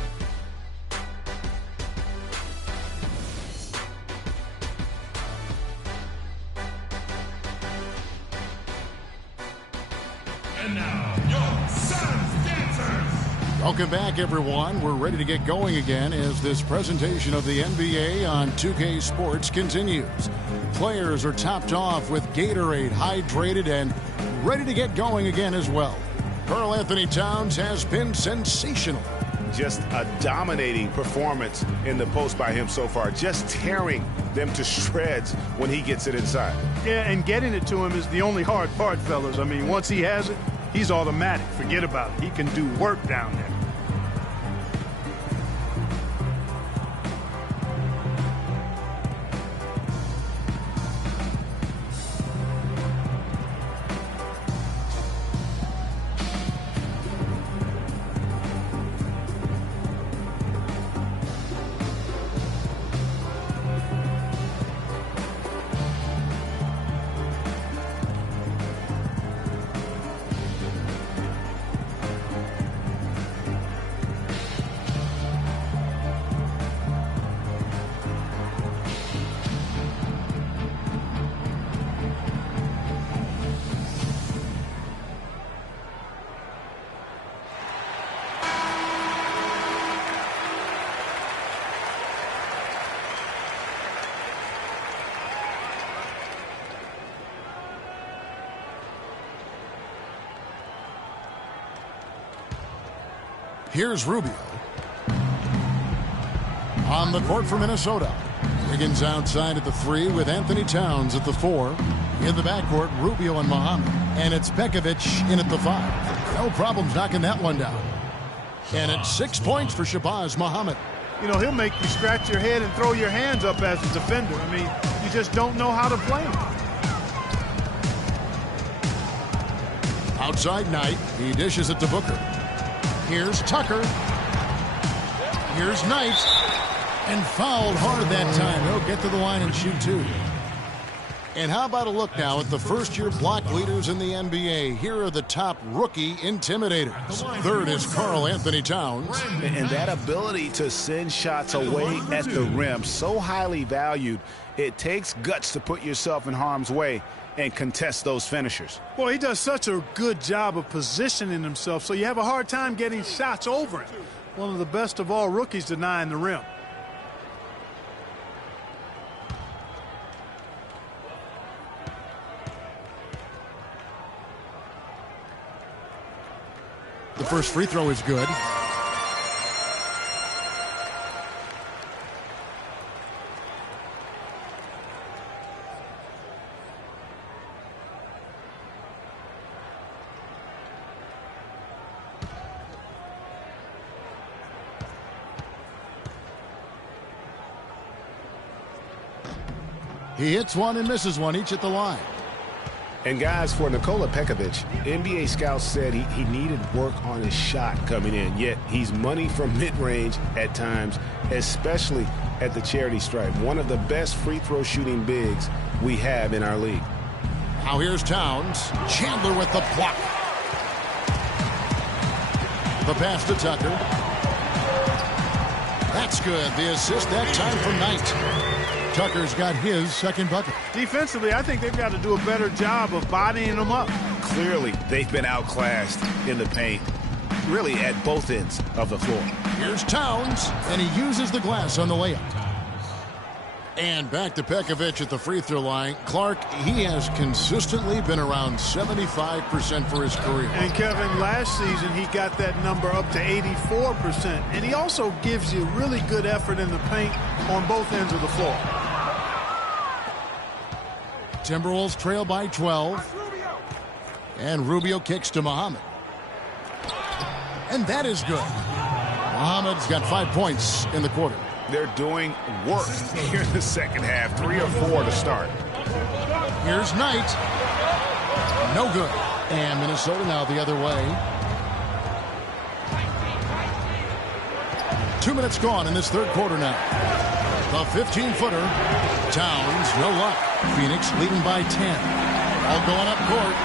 And now, your Suns Dancers. Welcome back, everyone. We're ready to get going again as this presentation of the NBA on 2K Sports continues. Players are topped off with Gatorade, hydrated, and ready to get going again as well. Karl Anthony Towns has been sensational. Just a dominating performance in the post by him so far, just tearing them to shreds when he gets it inside. Yeah, and getting it to him is the only hard part, fellas. I mean, once he has it, he's automatic. Forget about it. He can do work down there. Here's Rubio. On the court for Minnesota. Wiggins outside at the 3 with Anthony Towns at the 4. In the backcourt, Rubio and Muhammad. And it's Pekovic in at the 5. No problems knocking that one down. And it's 6 points for Shabazz Muhammad. You know, he'll make you scratch your head and throw your hands up as a defender. I mean, you just don't know how to play him. Outside Knight. He dishes it to Booker. Here's Tucker. Here's Knight. And fouled hard that time. He'll get to the line and shoot 2. And how about a look now at the first-year block leaders in the NBA? Here are the top rookie intimidators. Third is Karl Anthony Towns. And that ability to send shots away at the rim, so highly valued, it takes guts to put yourself in harm's way and contest those finishers. Well, he does such a good job of positioning himself, so you have a hard time getting shots over him. One of the best of all rookies denying the rim. The first free throw is good. He hits one and misses one, each at the line. And guys, for Nikola Pekovic, NBA scouts said he needed work on his shot coming in, yet he's money from mid-range at times, especially at the charity stripe. One of the best free throw shooting bigs we have in our league. Now here's Towns. Chandler with the block. The pass to Tucker. That's good. The assist that time for Knight. Tucker's got his second bucket. Defensively, I think they've got to do a better job of bodying them up. Clearly, they've been outclassed in the paint, really at both ends of the floor. Here's Towns, and he uses the glass on the layup. And back to Pekovic at the free throw line. Clark, he has consistently been around 75% for his career. And Kevin, last season he got that number up to 84%. And he also gives you really good effort in the paint on both ends of the floor. Timberwolves trail by 12. And Rubio kicks to Muhammad. And that is good. Muhammad's got 5 points in the quarter. They're doing work here in the second half. 3 or 4 to start. Here's Knight. No good. And Minnesota now the other way. 2 minutes gone in this third quarter now. The 15-footer. Towns, no luck. Phoenix leading by 10. All going up court.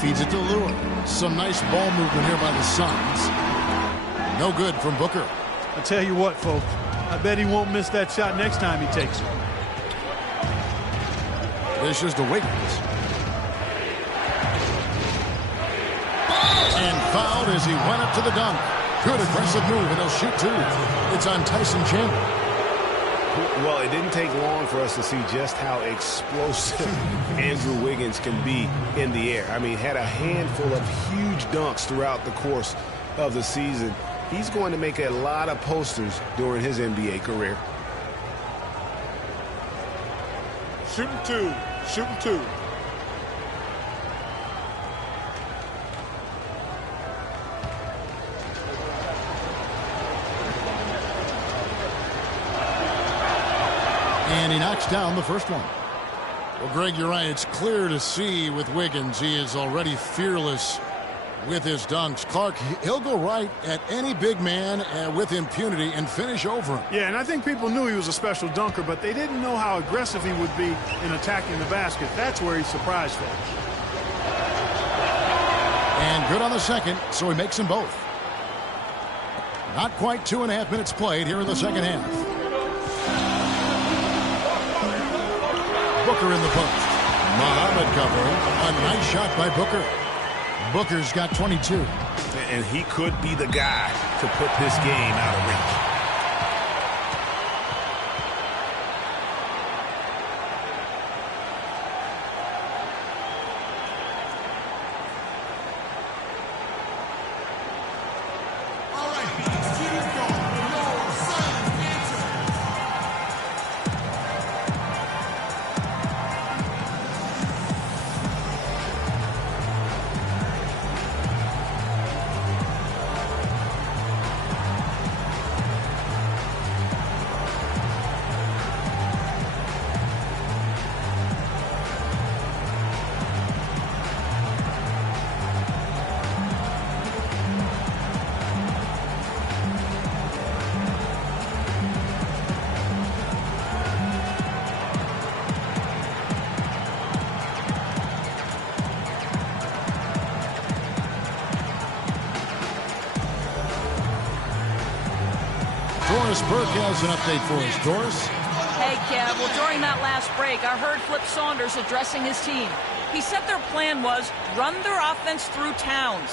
Feeds it to Lure. Some nice ball movement here by the Suns. No good from Booker. I tell you what, folks, I bet he won't miss that shot next time he takes it. This is to Wiggins. And fouled as he went up to the dunk. Good aggressive move, and he'll shoot two. It's on Tyson Chandler. Well, it didn't take long for us to see just how explosive Andrew Wiggins can be in the air. I mean, had a handful of huge dunks throughout the course of the season. He's going to make a lot of posters during his NBA career. Shooting two. Shooting two. And he knocks down the first one. Well, Greg, you're right. It's clear to see with Wiggins. He is already fearless with his dunks. Clark, he'll go right at any big man with impunity and finish over him. Yeah, and I think people knew he was a special dunker, but they didn't know how aggressive he would be in attacking the basket. That's where he surprised folks. And good on the second, so he makes them both. Not quite 2.5 minutes played here in the second half. Booker in the post. Muhammad covering. A nice shot by Booker. Booker's got 22. And he could be the guy to put this game out of reach. Doris Burke has an update for us. Doris? Hey, Kev. Well, during that last break, I heard Flip Saunders addressing his team. He said their plan was run their offense through Towns.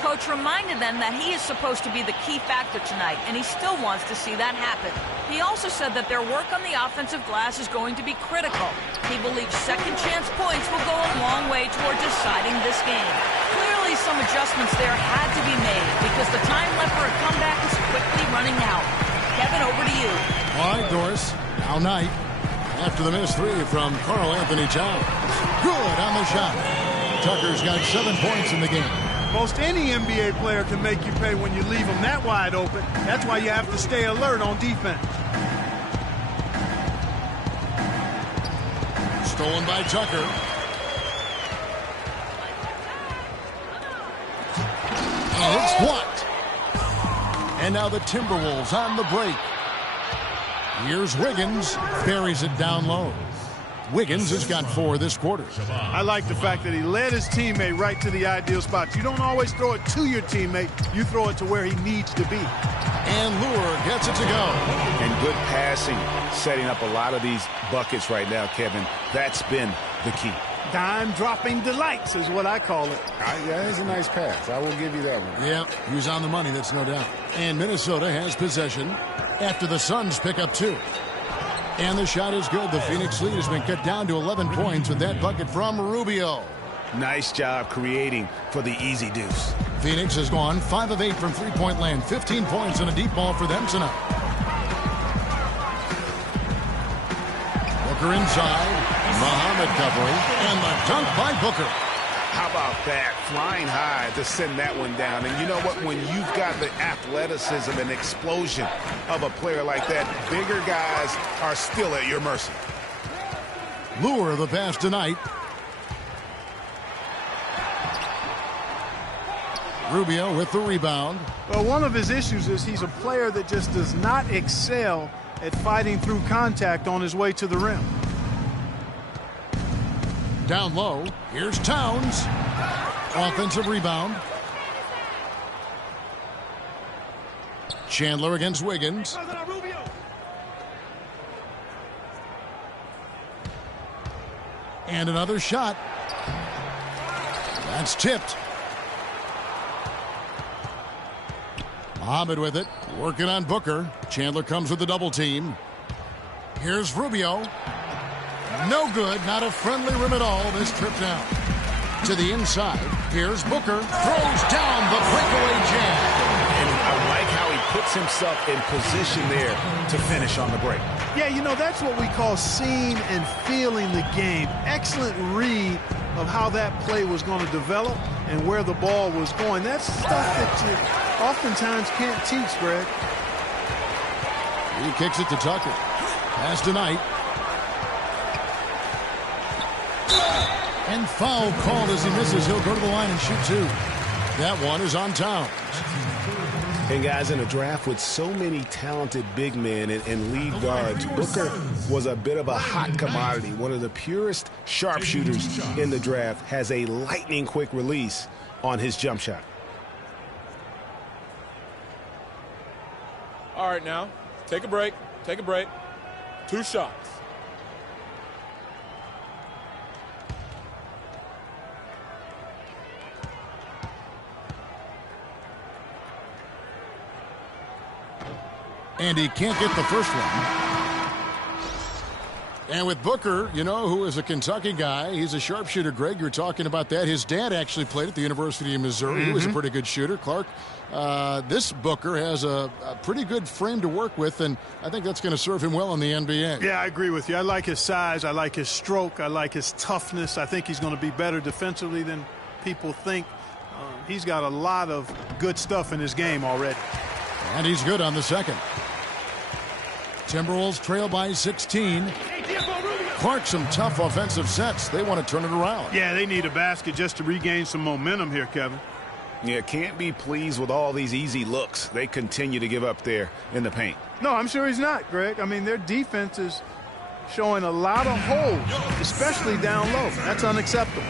Coach reminded them that he is supposed to be the key factor tonight, and he still wants to see that happen. He also said that their work on the offensive glass is going to be critical. He believes second chance points will go a long way toward deciding this game. Clearly, some adjustments there had to be made because the time left for a comeback is quickly running out. Kevin, over to you. All right, Doris. Now Knight. After the missed three from Karl Anthony Towns. Good on the shot. Tucker's got 7 points in the game. Most any NBA player can make you pay when you leave them that wide open. That's why you have to stay alert on defense. Stolen by Tucker. And it's blocked. And now the Timberwolves on the break. Here's Wiggins. Buries it down low. Wiggins has got 4 this quarter. I like the fact that he led his teammate right to the ideal spot. You don't always throw it to your teammate. You throw it to where he needs to be. And Lure gets it to go. And good passing, setting up a lot of these buckets right now, Kevin. That's been the key. Dime-dropping delights is what I call it. Yeah, it's a nice pass. I will give you that one. Yeah, he was on the money, that's no doubt. And Minnesota has possession after the Suns pick up 2. And the shot is good. The Phoenix lead has been cut down to 11 points with that bucket from Rubio. Nice job creating for the easy deuce. Phoenix has gone 5 of 8 from three-point land. 15 points and a deep ball for them tonight. Booker inside. Muhammad covering. And the dunk by Booker. How about that? Flying high to send that one down. And you know what? When you've got the athleticism and explosion of a player like that, bigger guys are still at your mercy. Lure the pass tonight. Rubio with the rebound. Well, one of his issues is he's a player that just does not excel at fighting through contact on his way to the rim. Down low, here's Towns. Offensive rebound. Chandler against Wiggins. And another shot. That's tipped. Muhammad with it, working on Booker. Chandler comes with the double team. Here's Rubio. No good, not a friendly rim at all this trip down. To the inside, here's Booker. Throws down the breakaway jam. And I like how he puts himself in position there to finish on the break. Yeah, you know, that's what we call seeing and feeling the game. Excellent read of how that play was going to develop and where the ball was going. That's stuff that you oftentimes can't teach, Greg. He kicks it to Tucker. Pass tonight. And foul called as he misses. He'll go to the line and shoot 2. That one is on Towns. And guys, in a draft with so many talented big men and lead guards, Booker was a bit of a hot commodity. One of the purest sharpshooters in the draft, has a lightning quick release on his jump shot. All right, now, take a break. Take a break. 2 shots. And he can't get the first one. And with Booker, you know, who is a Kentucky guy, he's a sharpshooter, Greg. You were talking about that. His dad actually played at the University of Missouri. He was a pretty good shooter. Clark, this Booker has a pretty good frame to work with, and I think that's going to serve him well in the NBA. Yeah, I agree with you. I like his size. I like his stroke. I like his toughness. I think he's going to be better defensively than people think. He's got a lot of good stuff in his game already. And he's good on the second. Timberwolves trail by 16. Clark, some tough offensive sets. They want to turn it around. Yeah, they need a basket just to regain some momentum here, Kevin. Yeah, can't be pleased with all these easy looks they continue to give up there in the paint. No, I'm sure he's not, Greg. I mean, their defense is showing a lot of holes, especially down low. That's unacceptable.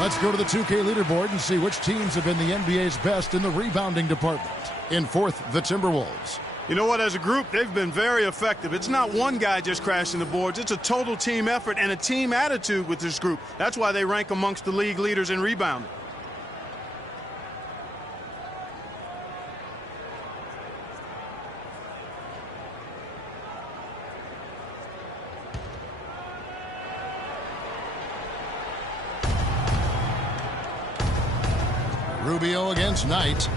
Let's go to the 2K leaderboard and see which teams have been the NBA's best in the rebounding department. In fourth, the Timberwolves. You know what? As a group, they've been very effective. It's not one guy just crashing the boards. It's a total team effort and a team attitude with this group. That's why they rank amongst the league leaders in rebounding. Rubio against Knight.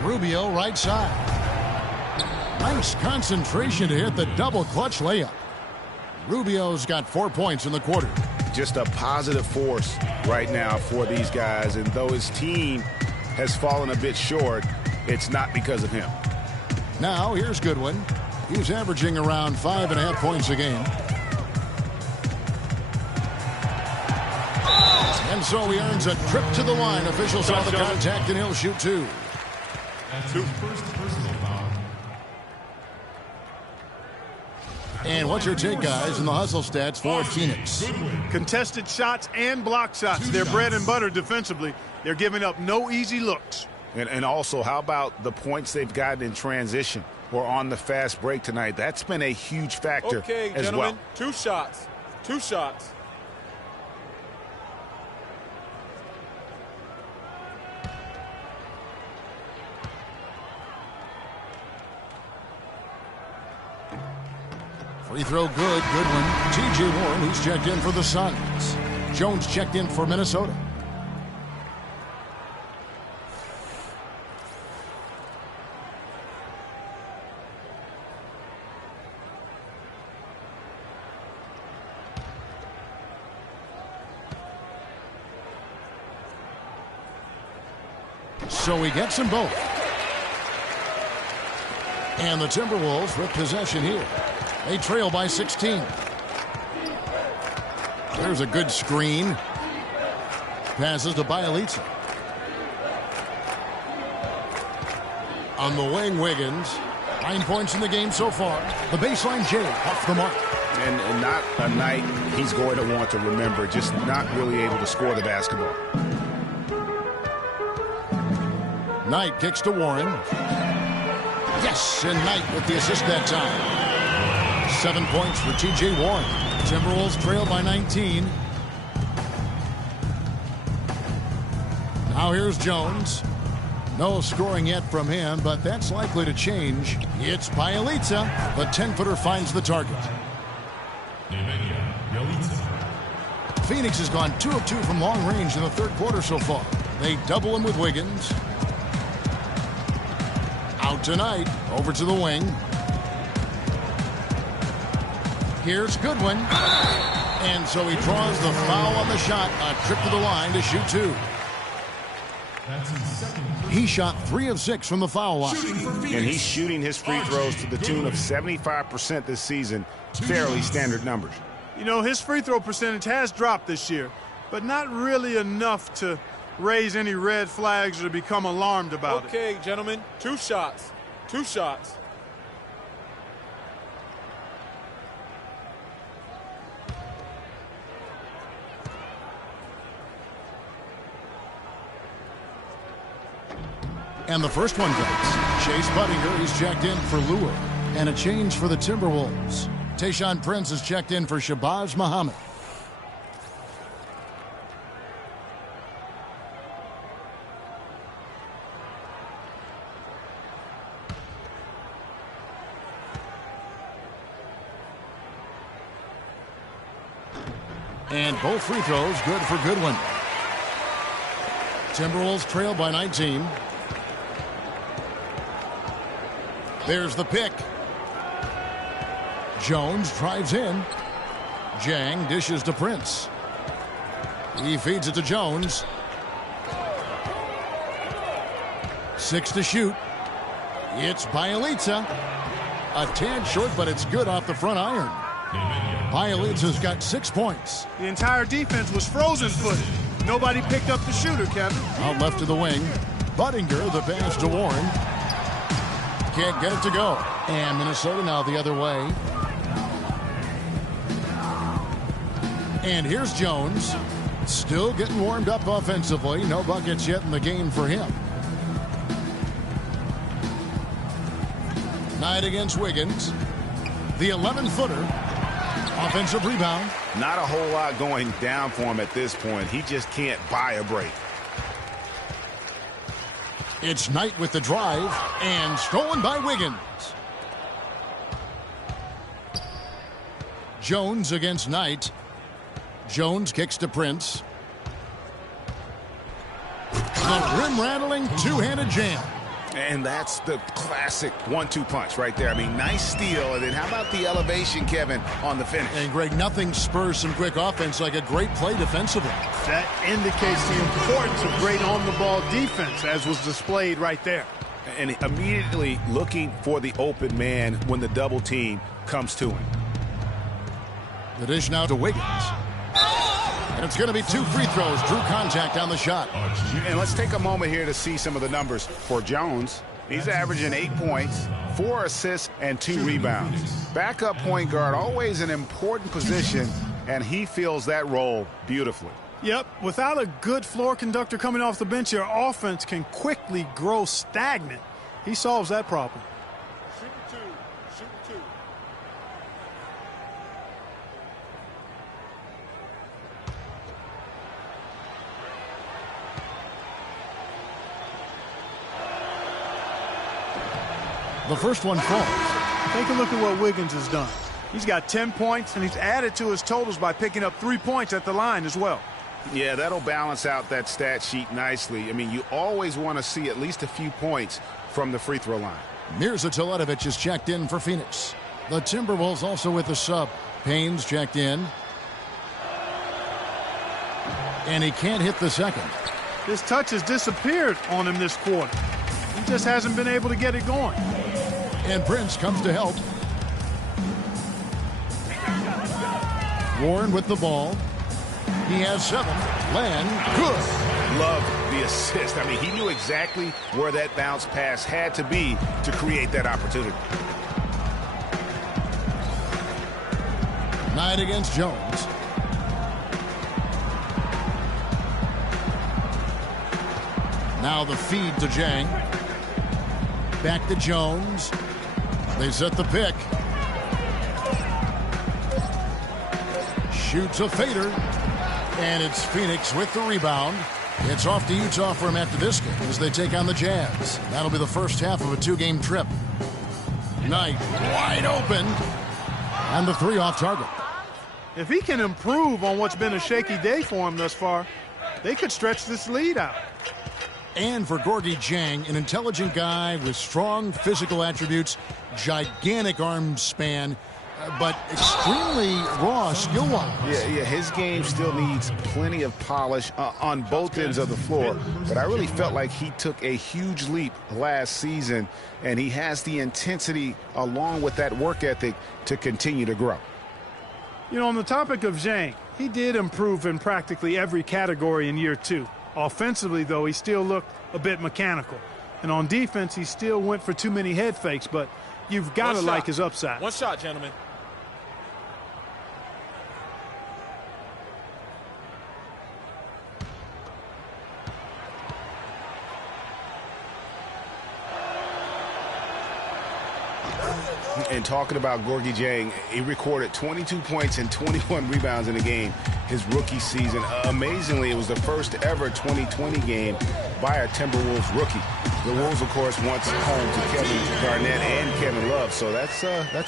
Rubio right side. Nice concentration to hit the double clutch layup. Rubio's got 4 points in the quarter. Just a positive force right now for these guys, and though his team has fallen a bit short, it's not because of him. Now here's Goodwin. He's averaging around 5.5 points a game. And so he earns a trip to the line. Officials saw the contact, and he'll shoot two. That's his first personal foul. And what's your take, guys, in the hustle stats for Phoenix? Contested shots and block shots. They're bread and butter defensively. They're giving up no easy looks. And also, how about the points they've gotten in transition or on the fast break tonight? That's been a huge factor as gentlemen, well. Two shots. Free throw good. Goodwin. T.J. Warren, he's checked in for the Suns. Jones checked in for Minnesota. So he gets them both. And the Timberwolves with possession here. They trail by 16. There's a good screen. Passes to Bjelica. On the wing, Wiggins. 9 points in the game so far. The baseline J off the mark. And not a night he's going to want to remember, just not really able to score the basketball. Knight kicks to Warren. Yes, and Knight with the assist that time. 7 points for T.J. Warren. Timberwolves trail by 19. Now here's Jones. No scoring yet from him, but that's likely to change. It's Bjelica. The 10-footer finds the target. Phoenix has gone 2 of 2 from long range in the third quarter so far. They double him with Wiggins. Out tonight. Over to the wing. Here's Goodwin. And so he draws the foul on the shot. A trip to the line to shoot two. He shot 3 of 6 from the foul line. And he's shooting his free throws to the tune of 75% this season. Fairly standard numbers. You know, his free throw percentage has dropped this year, but not really enough to raise any red flags or to become alarmed about it. Okay, gentlemen, two shots. And the first one goes. Chase Budinger, he's checked in for Lure. And a change for the Timberwolves. Tayshaun Prince is checked in for Shabazz Muhammad. And both free throws good for Goodwin. Timberwolves trail by 19. There's the pick. Jones drives in. Jang dishes to Prince. He feeds it to Jones. 6 to shoot. It's Bjelica. A tad short, but it's good off the front iron. Bjelica's got 6 points. The entire defense was frozen-footed. Nobody picked up the shooter, Kevin. Out left to the wing. Budinger, the pass to Warren. Can't get it to go. And Minnesota now the other way. And here's Jones. Still getting warmed up offensively. No buckets yet in the game for him. Knight against Wiggins. The 11-footer. Offensive rebound. Not a whole lot going down for him at this point. He just can't buy a break. It's Knight with the drive, and stolen by Wiggins. Jones against Knight. Jones kicks to Prince. The rim-rattling two-handed jam. And that's the classic 1-2 punch right there. I mean, nice steal. And then how about the elevation, Kevin, on the finish? And, Greg, nothing spurs some quick offense like a great play defensively. That indicates the importance of great on-the-ball defense, as was displayed right there. And immediately looking for the open man when the double team comes to him. The dish now to Wiggins. And it's going to be 2 free throws. Drew contact on the shot. And let's take a moment here to see some of the numbers for Jones. He's averaging 8 points, 4 assists, and 2 rebounds. Backup point guard, always an important position, and he fills that role beautifully. Yep, without a good floor conductor coming off the bench, your offense can quickly grow stagnant. He solves that problem. The first one falls. Take a look at what Wiggins has done. He's got 10 points, and he's added to his totals by picking up 3 points at the line as well. Yeah, that'll balance out that stat sheet nicely. I mean, you always want to see at least a few points from the free throw line. Mirza Teletovic is checked in for Phoenix. The Timberwolves also with the sub. Payne's checked in. And he can't hit the second. His touch has disappeared on him this quarter. He just hasn't been able to get it going. And Prince comes to help. Warren with the ball. He has 7. Land, good. Love the assist. I mean, he knew exactly where that bounce pass had to be to create that opportunity. Knight against Jones. Now the feed to Jang. Back to Jones. They set the pick. Shoots a fader. And it's Phoenix with the rebound. It's off to Utah for him after this game as they take on the Jazz. That'll be the first half of a 2-game trip. Knight wide open. And the 3 off target. If he can improve on what's been a shaky day for him thus far, they could stretch this lead out. And for Gorgui Dieng, an intelligent guy with strong physical attributes, gigantic arm span, but extremely raw skill-wise. Yeah, his game still needs plenty of polish on both ends of the floor. But I really felt like he took a huge leap last season, and he has the intensity along with that work ethic to continue to grow. You know, on the topic of Dieng, he did improve in practically every category in year 2. Offensively, though, he still looked a bit mechanical. And on defense, he still went for too many head fakes, but you've got to like his upside. One shot, gentlemen. And talking about Gorgui Dieng, he recorded 22 points and 21 rebounds in the game his rookie season. Amazingly, it was the first ever 2020 game by a Timberwolves rookie. The Wolves, of course, once home to Kevin Garnett and Kevin Love, so that's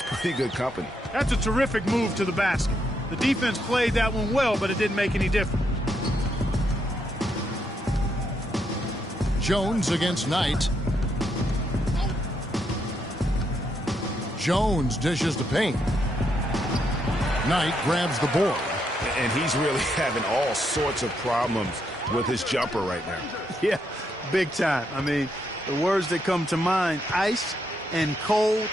pretty good company. That's a terrific move to the basket. The defense played that one well, but it didn't make any difference. Jones against Knight. Jones dishes to Payne. Knight grabs the board. And he's really having all sorts of problems with his jumper right now. Yeah, big time. I mean, the words that come to mind, ice and cold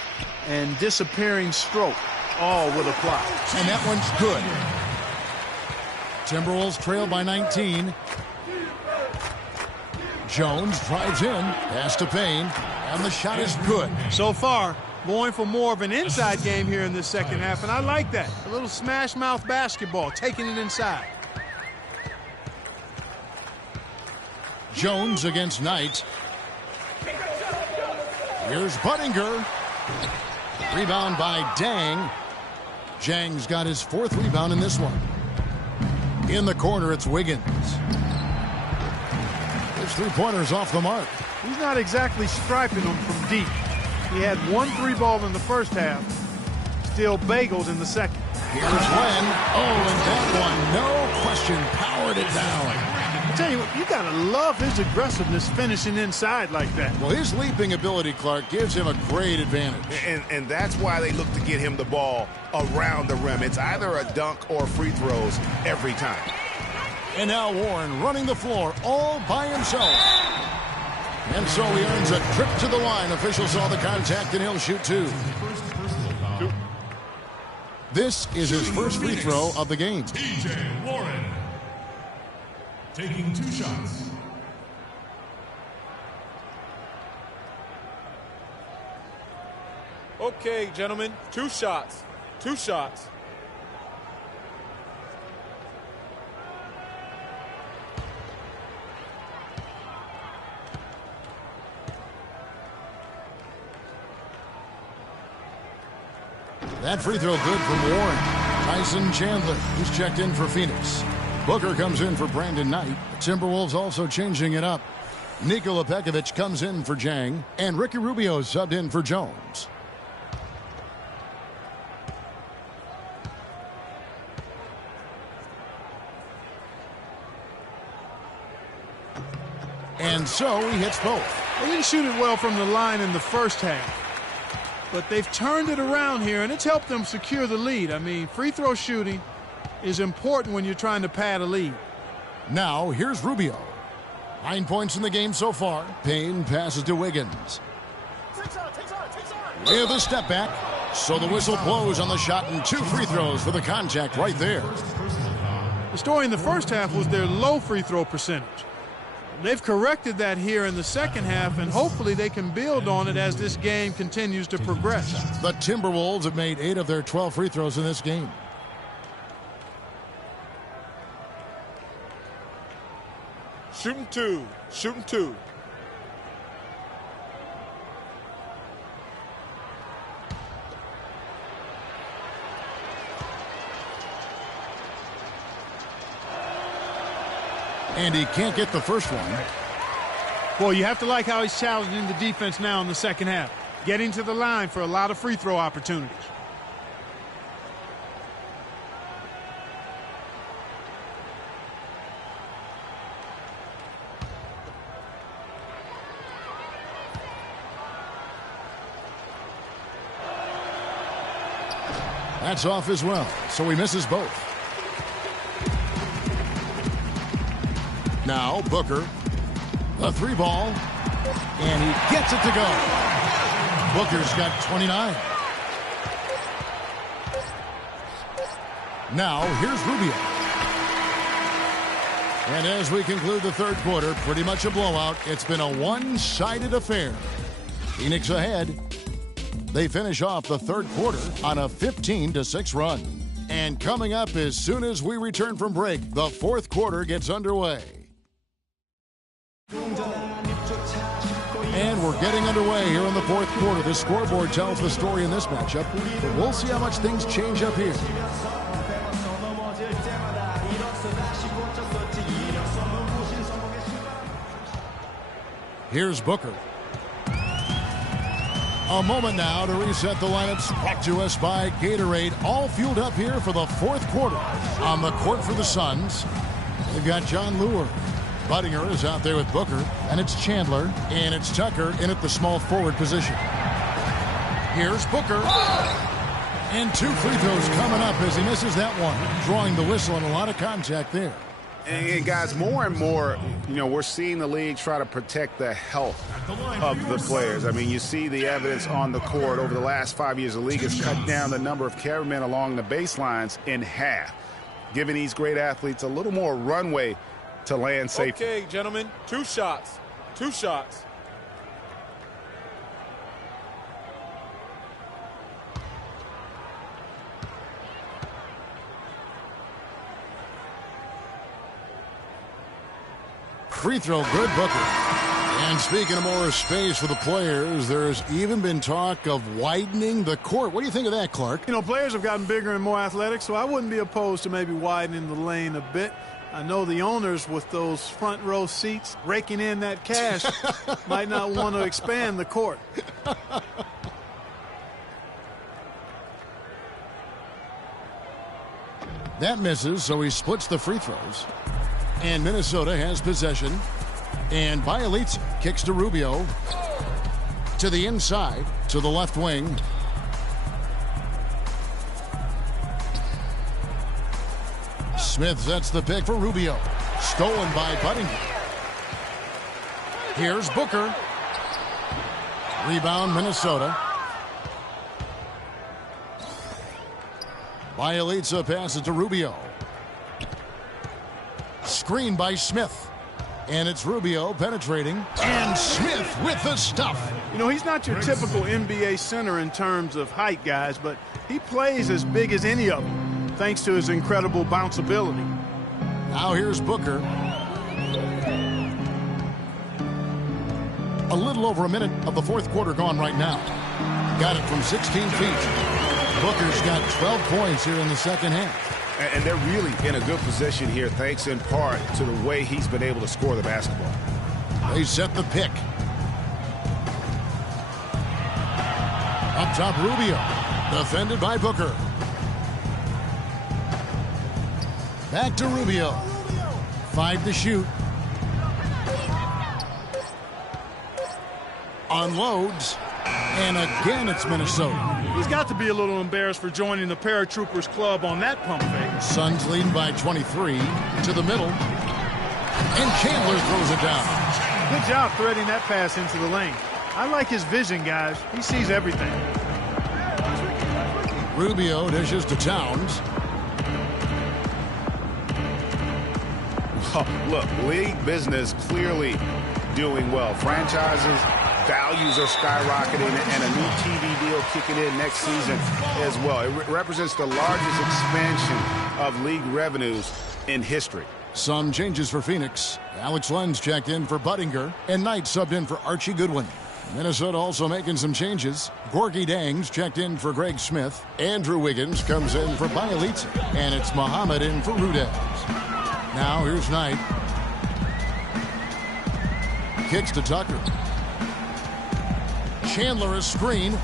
and disappearing stroke, all would apply. And that one's good. Timberwolves trail by 19. Jones drives in, pass to Payne, and the shot is good. So far, going for more of an inside game here in this second half, and I like that. A little smash mouth basketball, taking it inside. Jones against Knight. Here's Budinger. Rebound by Dang. Jang's got his 4th rebound in this one. In the corner, it's Wiggins. His 3-pointer's off the mark. He's not exactly striping them from deep. He had 1 3-ball in the first half. Still bagels in the second. Here's Len. Oh, and that one, no question, powered it down. I tell you what, you gotta love his aggressiveness finishing inside like that. Well, his leaping ability, Clark, gives him a great advantage. And that's why they look to get him the ball around the rim. It's either a dunk or free throws every time. And now Warren running the floor all by himself. And so he earns a trip to the line. Officials saw the contact, and he'll shoot 2. This is his first free throw of the game. TJ Warren taking 2 shots. Okay, gentlemen, 2 shots. 2 shots. That free throw good from Warren. Tyson Chandler, who's checked in for Phoenix. Booker comes in for Brandon Knight. The Timberwolves also changing it up. Nikola Pekovic comes in for Jang, and Ricky Rubio subbed in for Jones. And so he hits both. They didn't shoot it well from the line in the first half. But they've turned it around here, and it's helped them secure the lead. I mean, free throw shooting is important when you're trying to pad a lead. Now, here's Rubio. 9 points in the game so far. Payne passes to Wiggins. With a step back. So the whistle blows on the shot, and 2 free throws for the contact right there. The story in the first half was their low free throw percentage. They've corrected that here in the second half, and hopefully they can build on it as this game continues to progress. The Timberwolves have made 8 of their 12 free throws in this game. Shooting 2. Shooting 2. And he can't get the first one. Boy, you have to like how he's challenging the defense now in the second half. Getting to the line for a lot of free throw opportunities. That's off as well, so he misses both. Now Booker, the 3-ball, and he gets it to go. Booker's got 29. Now here's Rubio. And as we conclude the third quarter, pretty much a blowout. It's been a one-sided affair. Phoenix ahead. They finish off the third quarter on a 15-6 run. And coming up as soon as we return from break, the fourth quarter gets underway. And we're getting underway here in the fourth quarter. The scoreboard tells the story in this matchup, but we'll see how much things change up here. Here's Booker. A moment now to reset the lineups, brought to us by Gatorade. All fueled up here for the fourth quarter. On the court for the Suns, they've got John Lure. Budinger is out there with Booker, and it's Chandler, and it's Tucker in at the small forward position. Here's Booker. And 2 free throws coming up as he misses that one. Drawing the whistle and a lot of contact there. And guys, more and more, we're seeing the league try to protect the health of the players. I mean, you see the evidence on the court. Over the last 5 years, the league has cut down the number of cameramen along the baselines in half, giving these great athletes a little more runway to land safely. Okay, gentlemen, 2 shots. 2 shots. Free throw good, Booker. And speaking of more space for the players, there's even been talk of widening the court. What do you think of that, Clark? You know, players have gotten bigger and more athletic, so I wouldn't be opposed to maybe widening the lane a bit. I know the owners with those front row seats raking in that cash might not want to expand the court. That misses, so he splits the free throws. And Minnesota has possession. And Bielitsa kicks to Rubio. To the inside, to the left wing. Smith sets the pick for Rubio. Stolen by Buddington. Here's Booker. Rebound, Minnesota. Bielitsa passes to Rubio. Screen by Smith. And it's Rubio penetrating. And Smith with the stuff. You know, he's not your typical NBA center in terms of height, guys, but he plays as big as any of them, thanks to his incredible bounceability. Now here's Booker. A little over a minute of the fourth quarter gone right now. Got it from 16 feet. Booker's got 12 points here in the second half. And they're really in a good position here, thanks in part to the way he's been able to score the basketball. They set the pick. Up top, Rubio. Defended by Booker. Back to Rubio. 5 to shoot. Unloads. And again, it's Minnesota. He's got to be a little embarrassed for joining the Paratroopers club on that pump fake. Suns leading by 23 to the middle. And Chandler throws it down. Good job threading that pass into the lane. I like his vision, guys. He sees everything. Rubio dishes to Towns. Oh, look, league business clearly doing well. Franchises, values are skyrocketing, and a new TV deal kicking in next season as well. It represents the largest expansion of league revenues in history. Some changes for Phoenix. Alex Lenz checked in for Budinger, and Knight subbed in for Archie Goodwin. Minnesota also making some changes. Gorgie Dangs checked in for Greg Smith. Andrew Wiggins comes in for Bielitsa, and it's Muhammad in for Rudez. Now here's Knight. Kicks to Tucker. Chandler a screen.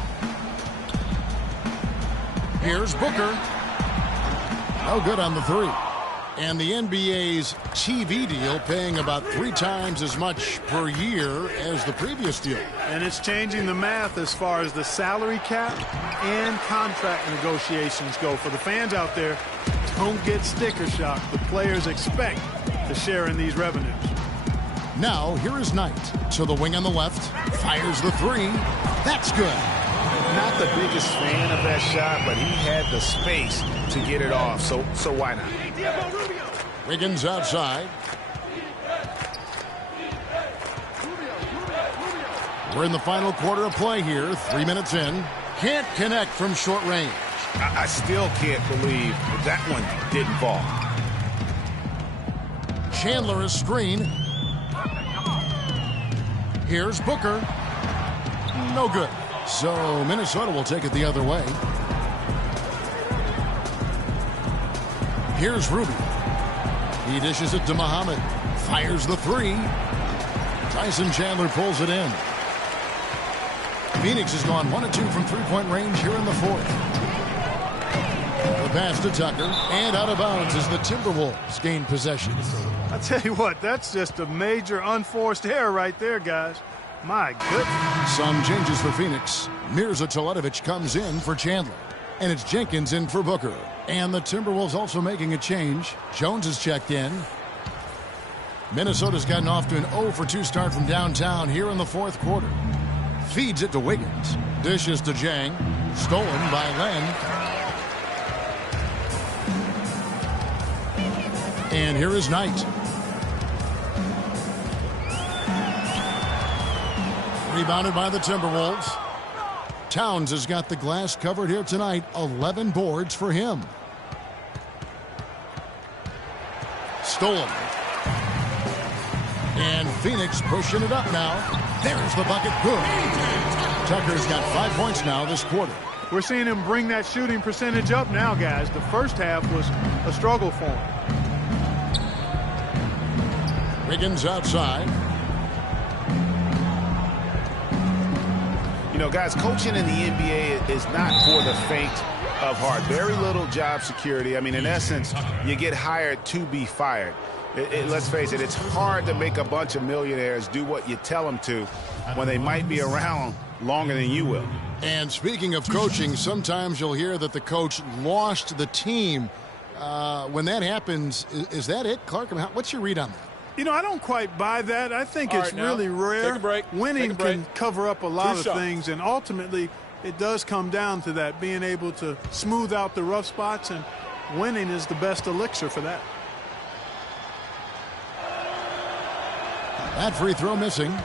Here's Booker. No good on the three. And the NBA's TV deal paying about 3 times as much per year as the previous deal. And it's changing the math as far as the salary cap and contract negotiations go. For the fans out there, don't get sticker shock. The players expect to share in these revenues. Now, here is Knight. To the wing on the left. Fires the three. That's good. Not the biggest fan of that shot, but he had the space to get it off, so why not? Wiggins outside. We're in the final quarter of play here. 3 minutes in. Can't connect from short range. I still can't believe that one didn't fall. Chandler a screen. Here's Booker. No good. So Minnesota will take it the other way. Here's Rubio. He dishes it to Muhammad. Fires the three. Tyson Chandler pulls it in. Phoenix has gone 1 of 2 from three-point range here in the fourth. The pass to Tucker. And out of bounds as the Timberwolves gain possession. I tell you what, that's just a major unforced error right there, guys. My goodness. Some changes for Phoenix. Mirza Teletovic comes in for Chandler. And it's Jenkins in for Booker. And the Timberwolves also making a change. Jones has checked in. Minnesota's gotten off to an 0-for-2 start from downtown here in the fourth quarter. Feeds it to Wiggins. Dishes to Jang. Stolen by Len. And here is Knight. Rebounded by the Timberwolves. Towns has got the glass covered here tonight. 11 boards for him. Stolen. And Phoenix pushing it up now. There's the bucket. Good. Tucker's got 5 points now this quarter. We're seeing him bring that shooting percentage up now, guys. The first half was a struggle for him. Wiggins outside. You know, guys, coaching in the NBA is not for the faint of heart. Very little job security. I mean, in essence, you get hired to be fired. Let's face it, it's hard to make a bunch of millionaires do what you tell them to when they might be around longer than you will. And speaking of coaching, sometimes you'll hear that the coach lost the team. When that happens, is that it, Clark? I mean, what's your read on that? You know, I don't quite buy that. I think All it's right, really rare. Take a break. Winning can cover up a lot of shots. things, and ultimately it does come down to that, being able to smooth out the rough spots, and winning is the best elixir for that. That free throw missing.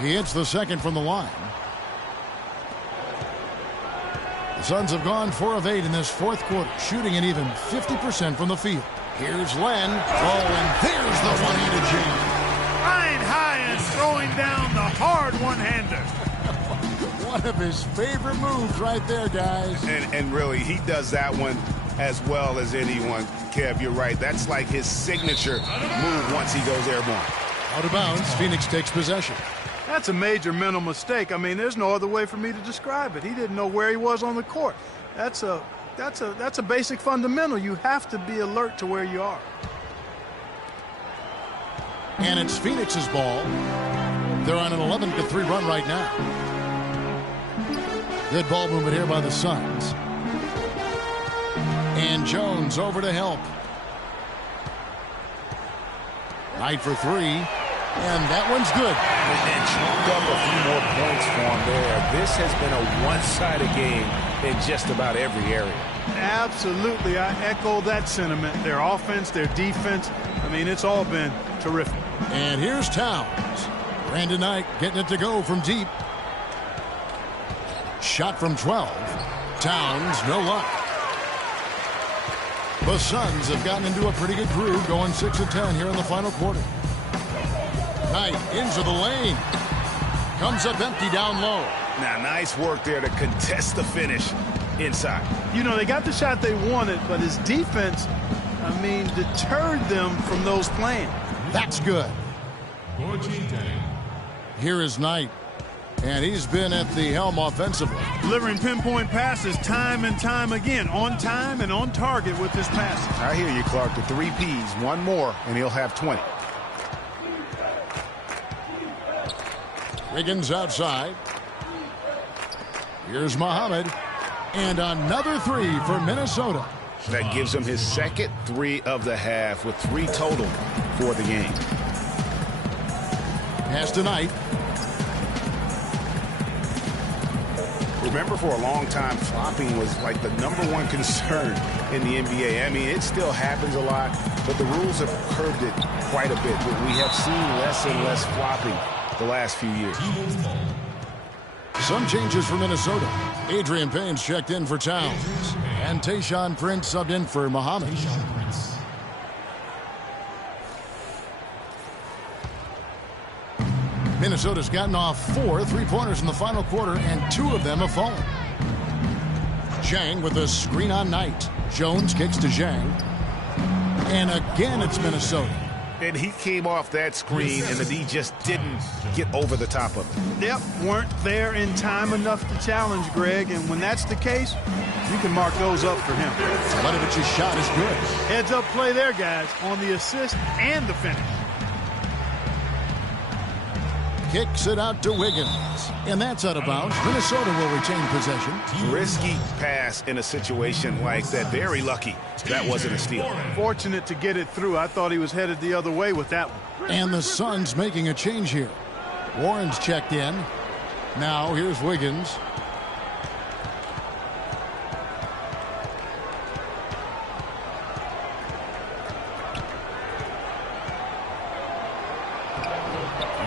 He hits the second from the line. The Suns have gone 4 of 8 in this fourth quarter, shooting an even 50% from the field. Here's Len. Oh, and there's the one-handed jam. Flying high and throwing down the hard one-hander. One of his favorite moves right there, guys. And really, he does that one as well as anyone. Kev, you're right. That's like his signature move once he goes airborne. Out of bounds, Phoenix takes possession. That's a major mental mistake. I mean, there's no other way for me to describe it. He didn't know where he was on the court. That's a basic fundamental. You have to be alert to where you are. And it's Phoenix's ball. They're on an 11-3 run right now. Good ball movement here by the Suns. And Jones over to help. Knight for 3. And that one's good. And chalked up a few more points for him there. This has been a one-sided game in just about every area. Absolutely. I echo that sentiment. Their offense, their defense. I mean, it's all been terrific. And here's Towns. Brandon Knight getting it to go from deep. Shot from 12. Towns, no luck. The Suns have gotten into a pretty good groove, going 6 of 10 here in the final quarter. Knight into the lane. Comes up empty down low. Now, nice work there to contest the finish inside. You know, they got the shot they wanted, but his defense, I mean, deterred them from those plans. That's good. Here is Knight. And he's been at the helm offensively. Delivering pinpoint passes time and time again. On time and on target with his passes. I hear you, Clark. The 3 Ps. One more, and he'll have 20. Wiggins outside. Here's Muhammad. And another 3 for Minnesota. That gives him his second 3 of the half with 3 total for the game. Pass to Knight. Remember, for a long time, flopping was like the #1 concern in the NBA. I mean, it still happens a lot, but the rules have curbed it quite a bit. But we have seen less and less flopping the last few years. Some changes for Minnesota. Adrian Payne's checked in for Towns. And Tayshaun Prince subbed in for Muhammad. Minnesota's gotten off 4 3-pointers in the final quarter, and 2 of them have fallen. Zhang with a screen on Knight. Jones kicks to Zhang. And again, it's Minnesota. And he came off that screen, and the D just didn't get over the top of it. Yep, weren't there in time enough to challenge Greg, and when that's the case, you can mark those up for him. Ledovich's shot is good. Heads-up play there, guys, on the assist and the finish. Kicks it out to Wiggins. And that's out of bounds. Minnesota will retain possession. Risky pass in a situation like that. Very lucky that wasn't a steal. Fortunate to get it through. I thought he was headed the other way with that one. And the Suns making a change here. Warren's checked in. Now here's Wiggins.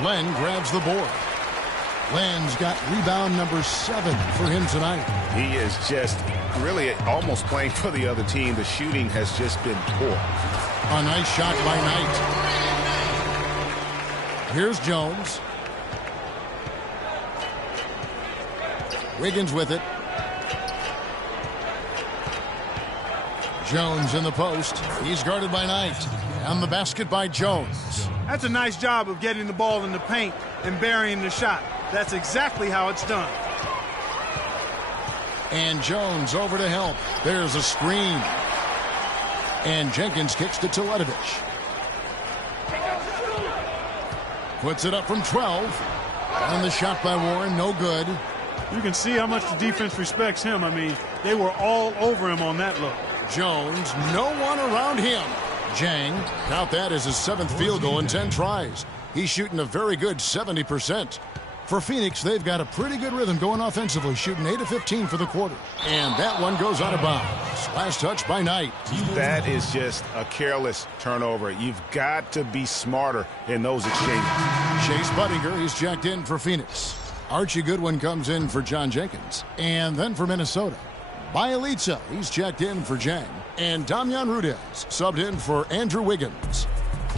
Len grabs the board. Len's got rebound number 7 for him tonight. He is just really almost playing for the other team. The shooting has just been poor. A nice shot by Knight. Here's Jones. Wiggins with it. Jones in the post. He's guarded by Knight. And the basket by Jones. That's a nice job of getting the ball in the paint and burying the shot. That's exactly how it's done. And Jones over to help. There's a screen. And Jenkins kicks to Teletovic. Puts it up from 12. And the shot by Warren, no good. You can see how much the defense respects him. I mean, they were all over him on that look. Jones, no one around him. Jang, count that as his 7th field goal in 10 tries. He's shooting a very good 70%. For Phoenix, they've got a pretty good rhythm going offensively, shooting 8 of 15 for the quarter. And that one goes out of bounds. Last touch by Knight. That is just a careless turnover. You've got to be smarter in those exchanges. Chase Budinger, he's checked in for Phoenix. Archie Goodwin comes in for John Jenkins. And then for Minnesota, Bielitsa, he's checked in for Jang. And Damian Rudez subbed in for Andrew Wiggins.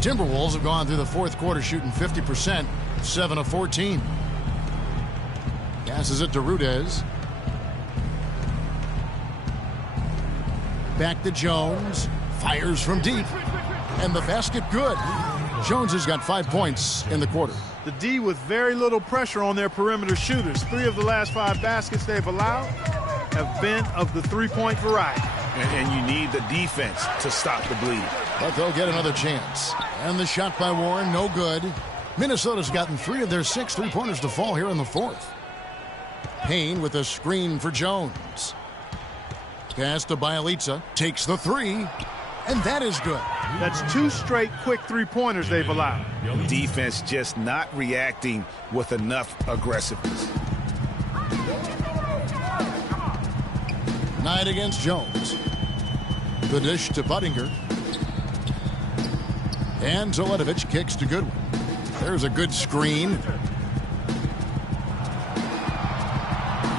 Timberwolves have gone through the 4th quarter shooting 50%, 7 of 14. Passes it to Rudez. Back to Jones. Fires from deep. And the basket good. Jones has got 5 points in the quarter. The D with very little pressure on their perimeter shooters. 3 of the last 5 baskets they've allowed have been of the 3-point variety. And you need the defense to stop the bleed. But they'll get another chance. And the shot by Warren, no good. Minnesota's gotten 3 of their 6 3-pointers to fall here in the 4th. Payne with a screen for Jones. Pass to Bielitsa. Takes the 3. And that is good. That's 2 straight quick 3-pointers they've allowed. Defense just not reacting with enough aggressiveness. Knight against Jones. The dish to Budinger. And Teletovic kicks to Goodwin. There's a good screen.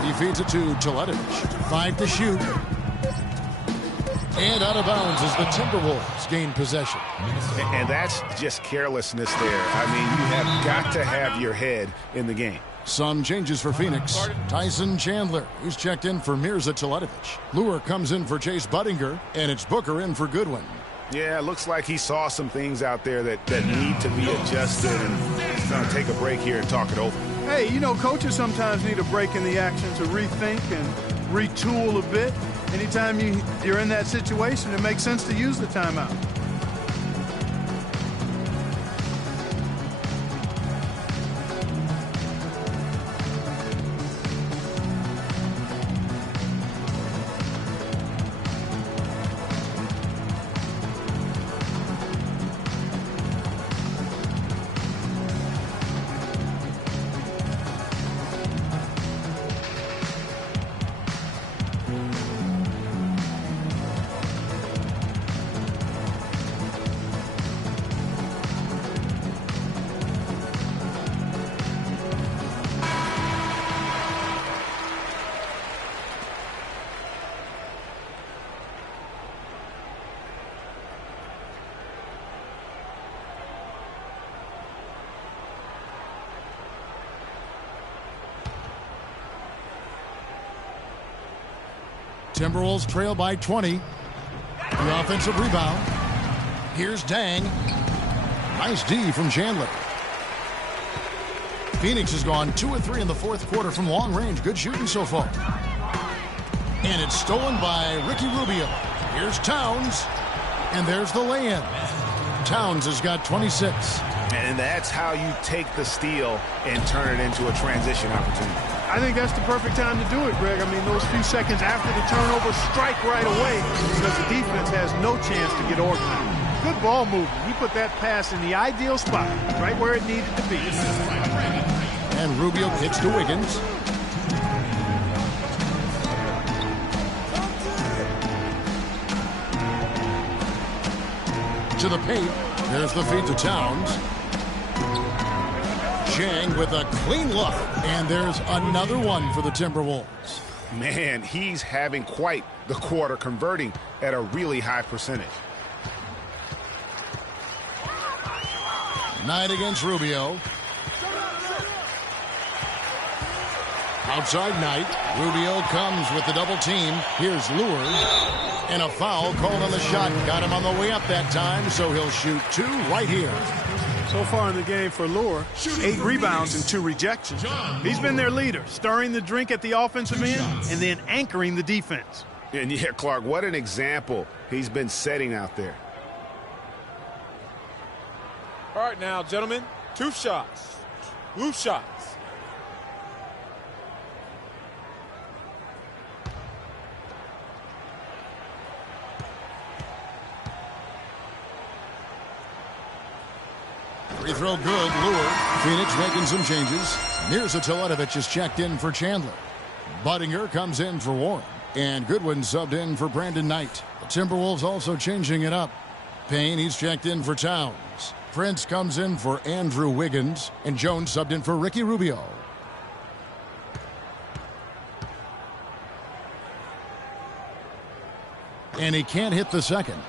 He feeds it to Teletovic. 5 to shoot. And out of bounds as the Timberwolves gain possession. And that's just carelessness there. I mean, you have got to have your head in the game. Some changes for Phoenix. Tyson Chandler, who's checked in for Mirza Teletovic. Lure comes in for Chase Budinger, and it's Booker in for Goodwin. Yeah, it looks like he saw some things out there that need to be adjusted, and he's going to take a break here and talk it over. Hey, you know, coaches sometimes need a break in the action to rethink and retool a bit. Anytime you're in that situation, it makes sense to use the timeout. Timberwolves trail by 20. The offensive rebound. Here's Dang. Nice D from Chandler. Phoenix has gone 2 of 3 in the 4th quarter from long range. Good shooting so far. And it's stolen by Ricky Rubio. Here's Towns. And there's the lay-in. Towns has got 26. And that's how you take the steal and turn it into a transition opportunity. I think that's the perfect time to do it, Greg. I mean, those few seconds after the turnover, strike right away because the defense has no chance to get organized. Good ball movement. He put that pass in the ideal spot, right where it needed to be. And Rubio kicks to Wiggins. To the paint. There's the feed to Towns. Niang with a clean look. And there's another one for the Timberwolves. Man, he's having quite the quarter, converting at a really high percentage. Knight against Rubio. Outside Knight. Rubio comes with the double team. Here's Lure. And a foul called on the shot. Got him on the way up that time, so he'll shoot 2 right here. So far in the game for Lure, 8 rebounds and 2 rejections. He's been their leader, stirring the drink at the offensive end and then anchoring the defense. And yeah, Clark, what an example he's been setting out there. All right now, gentlemen, 2 shots. 2 shots. Free throw good, Lure. Phoenix making some changes. Mirza Teletovic is checked in for Chandler. Budinger comes in for Warren. And Goodwin subbed in for Brandon Knight. The Timberwolves also changing it up. Payne, he's checked in for Towns. Prince comes in for Andrew Wiggins. And Jones subbed in for Ricky Rubio. And he can't hit the second.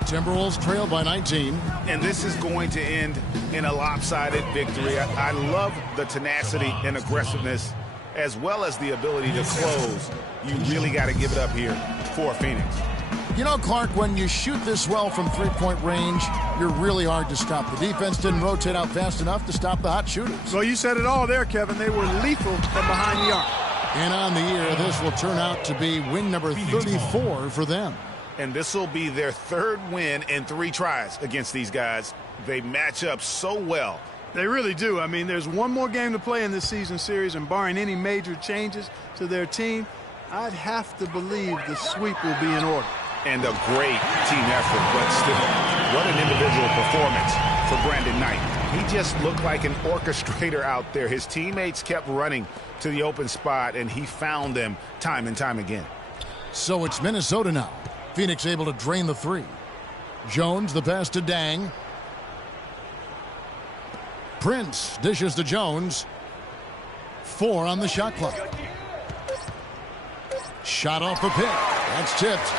Timberwolves trail by 19. And this is going to end in a lopsided victory. I love the tenacity and aggressiveness as well as the ability to close. You really got to give it up here for Phoenix. You know, Clark, when you shoot this well from three-point range, you're really hard to stop. The defense didn't rotate out fast enough to stop the hot shooters. So you said it all there, Kevin. They were lethal from behind the arc. And on the year, this will turn out to be win number 34 for them. And this will be their 3rd win in 3 tries against these guys. They match up so well. They really do. I mean, there's one more game to play in this season series, and barring any major changes to their team, I'd have to believe the sweep will be in order. And a great team effort, but still, what an individual performance for Brandon Knight. He just looked like an orchestrator out there. His teammates kept running to the open spot, and he found them time and time again. So it's Minnesota now. Phoenix able to drain the 3. Jones, the pass to Dang. Prince dishes to Jones. 4 on the shot clock. Shot off the pick. That's tipped.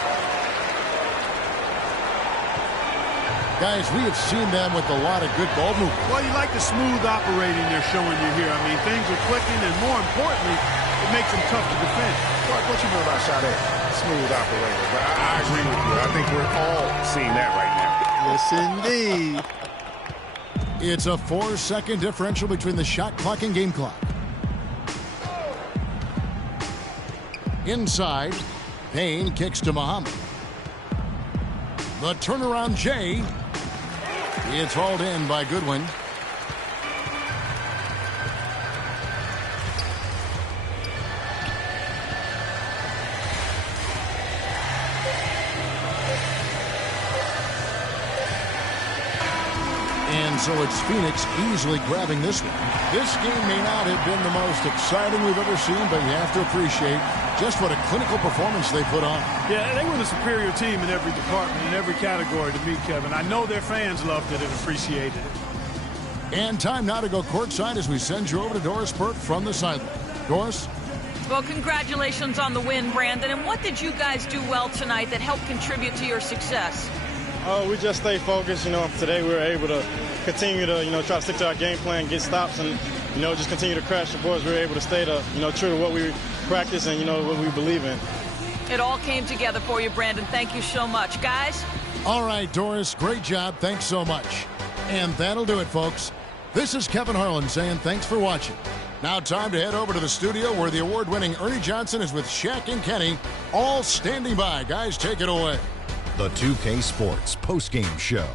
Guys, we have seen them with a lot of good ball movement. Well, you like the smooth operating they're showing you here. I mean, things are clicking, and more importantly, it makes them tough to defend. Clark, what you know about Sade? Smooth operator. But I agree with you. I think we're all seeing that right now. Yes, indeed. It's a 4-second differential between the shot clock and game clock. Inside, Payne kicks to Muhammad. The turnaround Jay. It's hauled in by Goodwin. And so it's Phoenix easily grabbing this one. This game may not have been the most exciting we've ever seen, but you have to appreciate just what a clinical performance they put on. Yeah, they were the superior team in every department, in every category to me, Kevin. I know their fans loved it and appreciated it. And time now to go courtside as we send you over to Doris Burke from the sideline. Doris? Well, congratulations on the win, Brandon. And what did you guys do well tonight that helped contribute to your success? We just stay focused. Today we were able to continue to, try to stick to our game plan, get stops, and, just continue to crash the boards. We were able to stay to, true to what we practice and, what we believe in. It all came together for you, Brandon. Thank you so much. Guys? All right, Doris, great job. Thanks so much. And that'll do it, folks. This is Kevin Harlan saying thanks for watching. Now time to head over to the studio where the award-winning Ernie Johnson is with Shaq and Kenny, all standing by. Guys, take it away. The 2K Sports postgame show.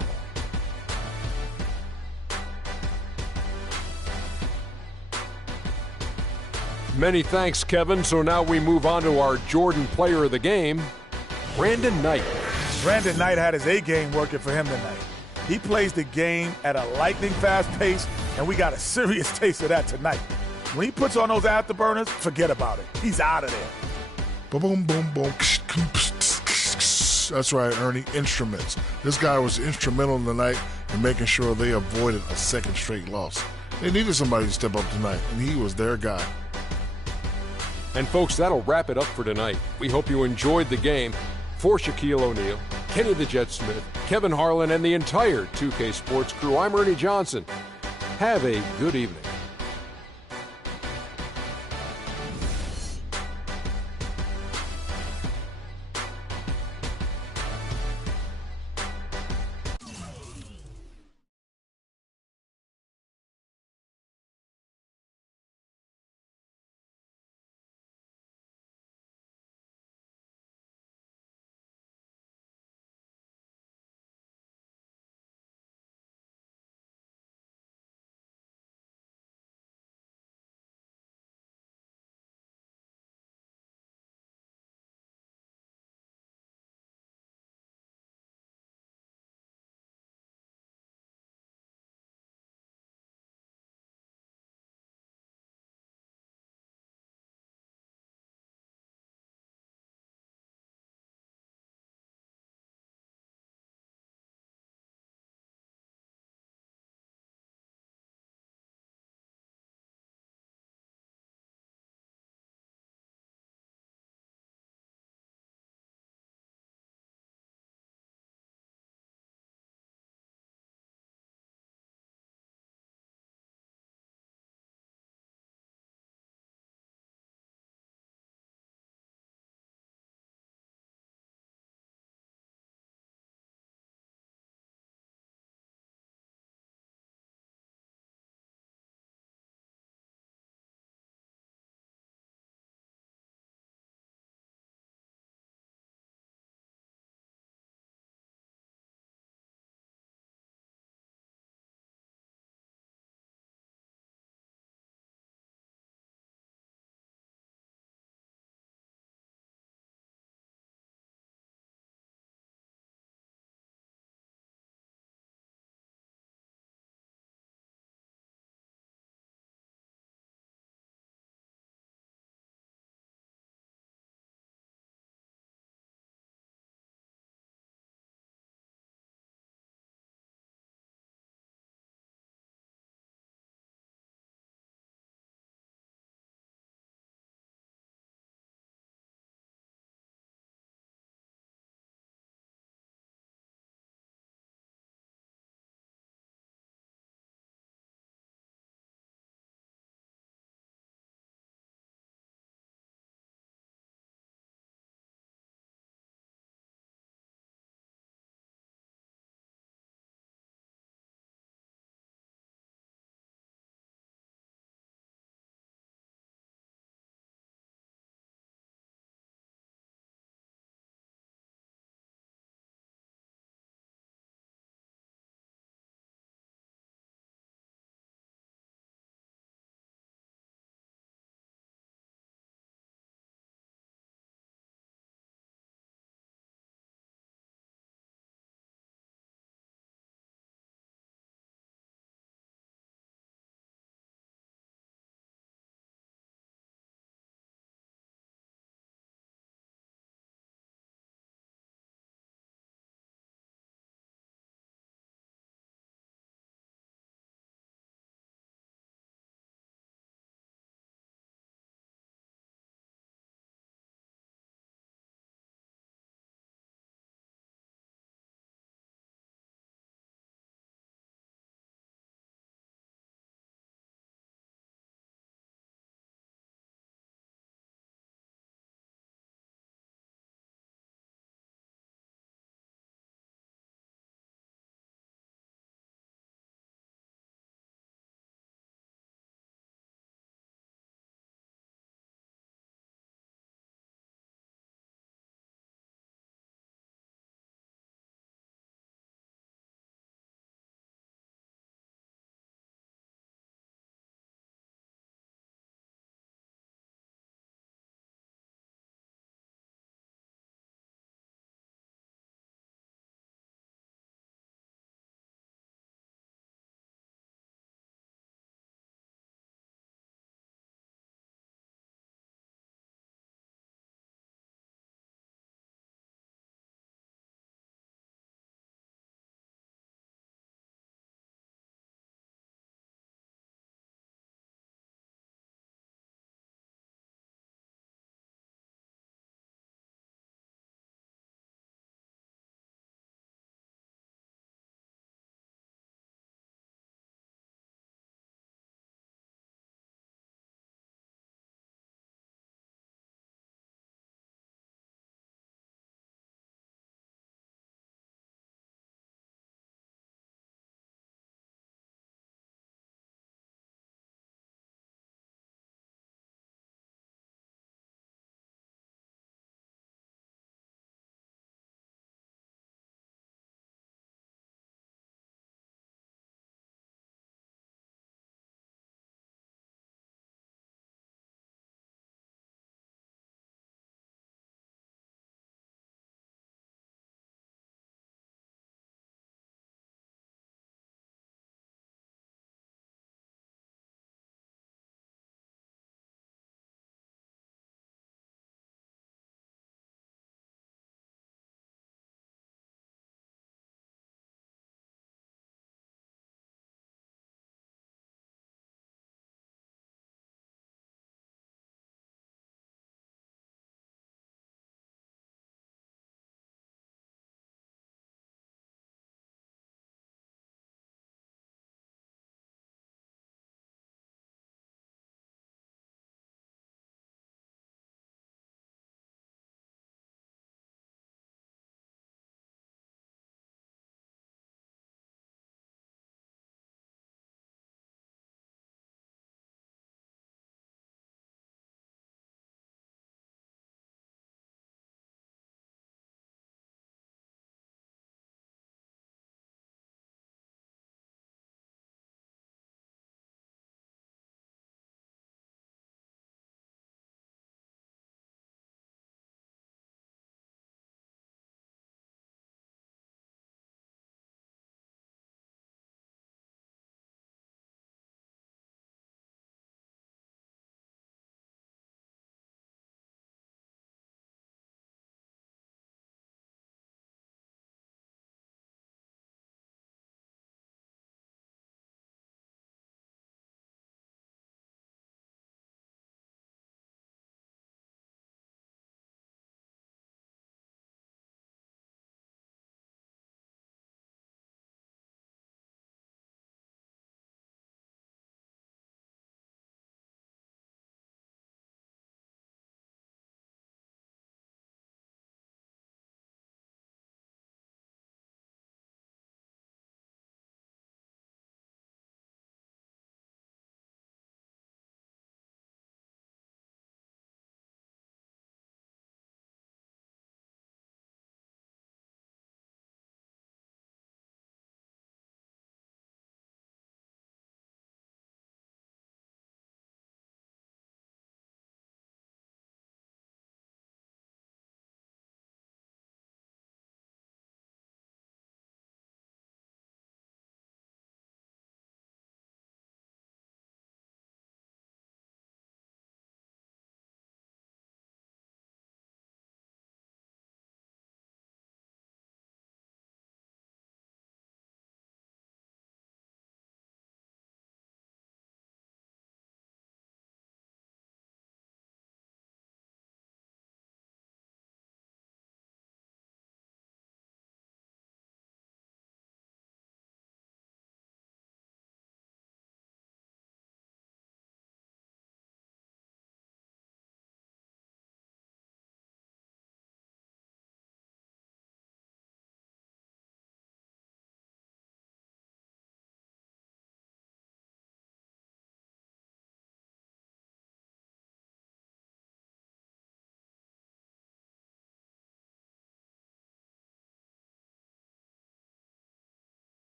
Many thanks, Kevin. So now we move on to our Jordan player of the game, Brandon Knight. Brandon Knight had his A-game working for him tonight. He plays the game at a lightning-fast pace, and we got a serious taste of that tonight. When he puts on those afterburners, forget about it. He's out of there. Boom, boom, boom. That's right, Ernie. Instruments. This guy was instrumental tonight in making sure they avoided a second straight loss. They needed somebody to step up tonight, and he was their guy. And folks, that'll wrap it up for tonight. We hope you enjoyed the game. For Shaquille O'Neal, Kenny the Jet Smith, Kevin Harlan, and the entire 2K Sports crew, I'm Ernie Johnson. Have a good evening.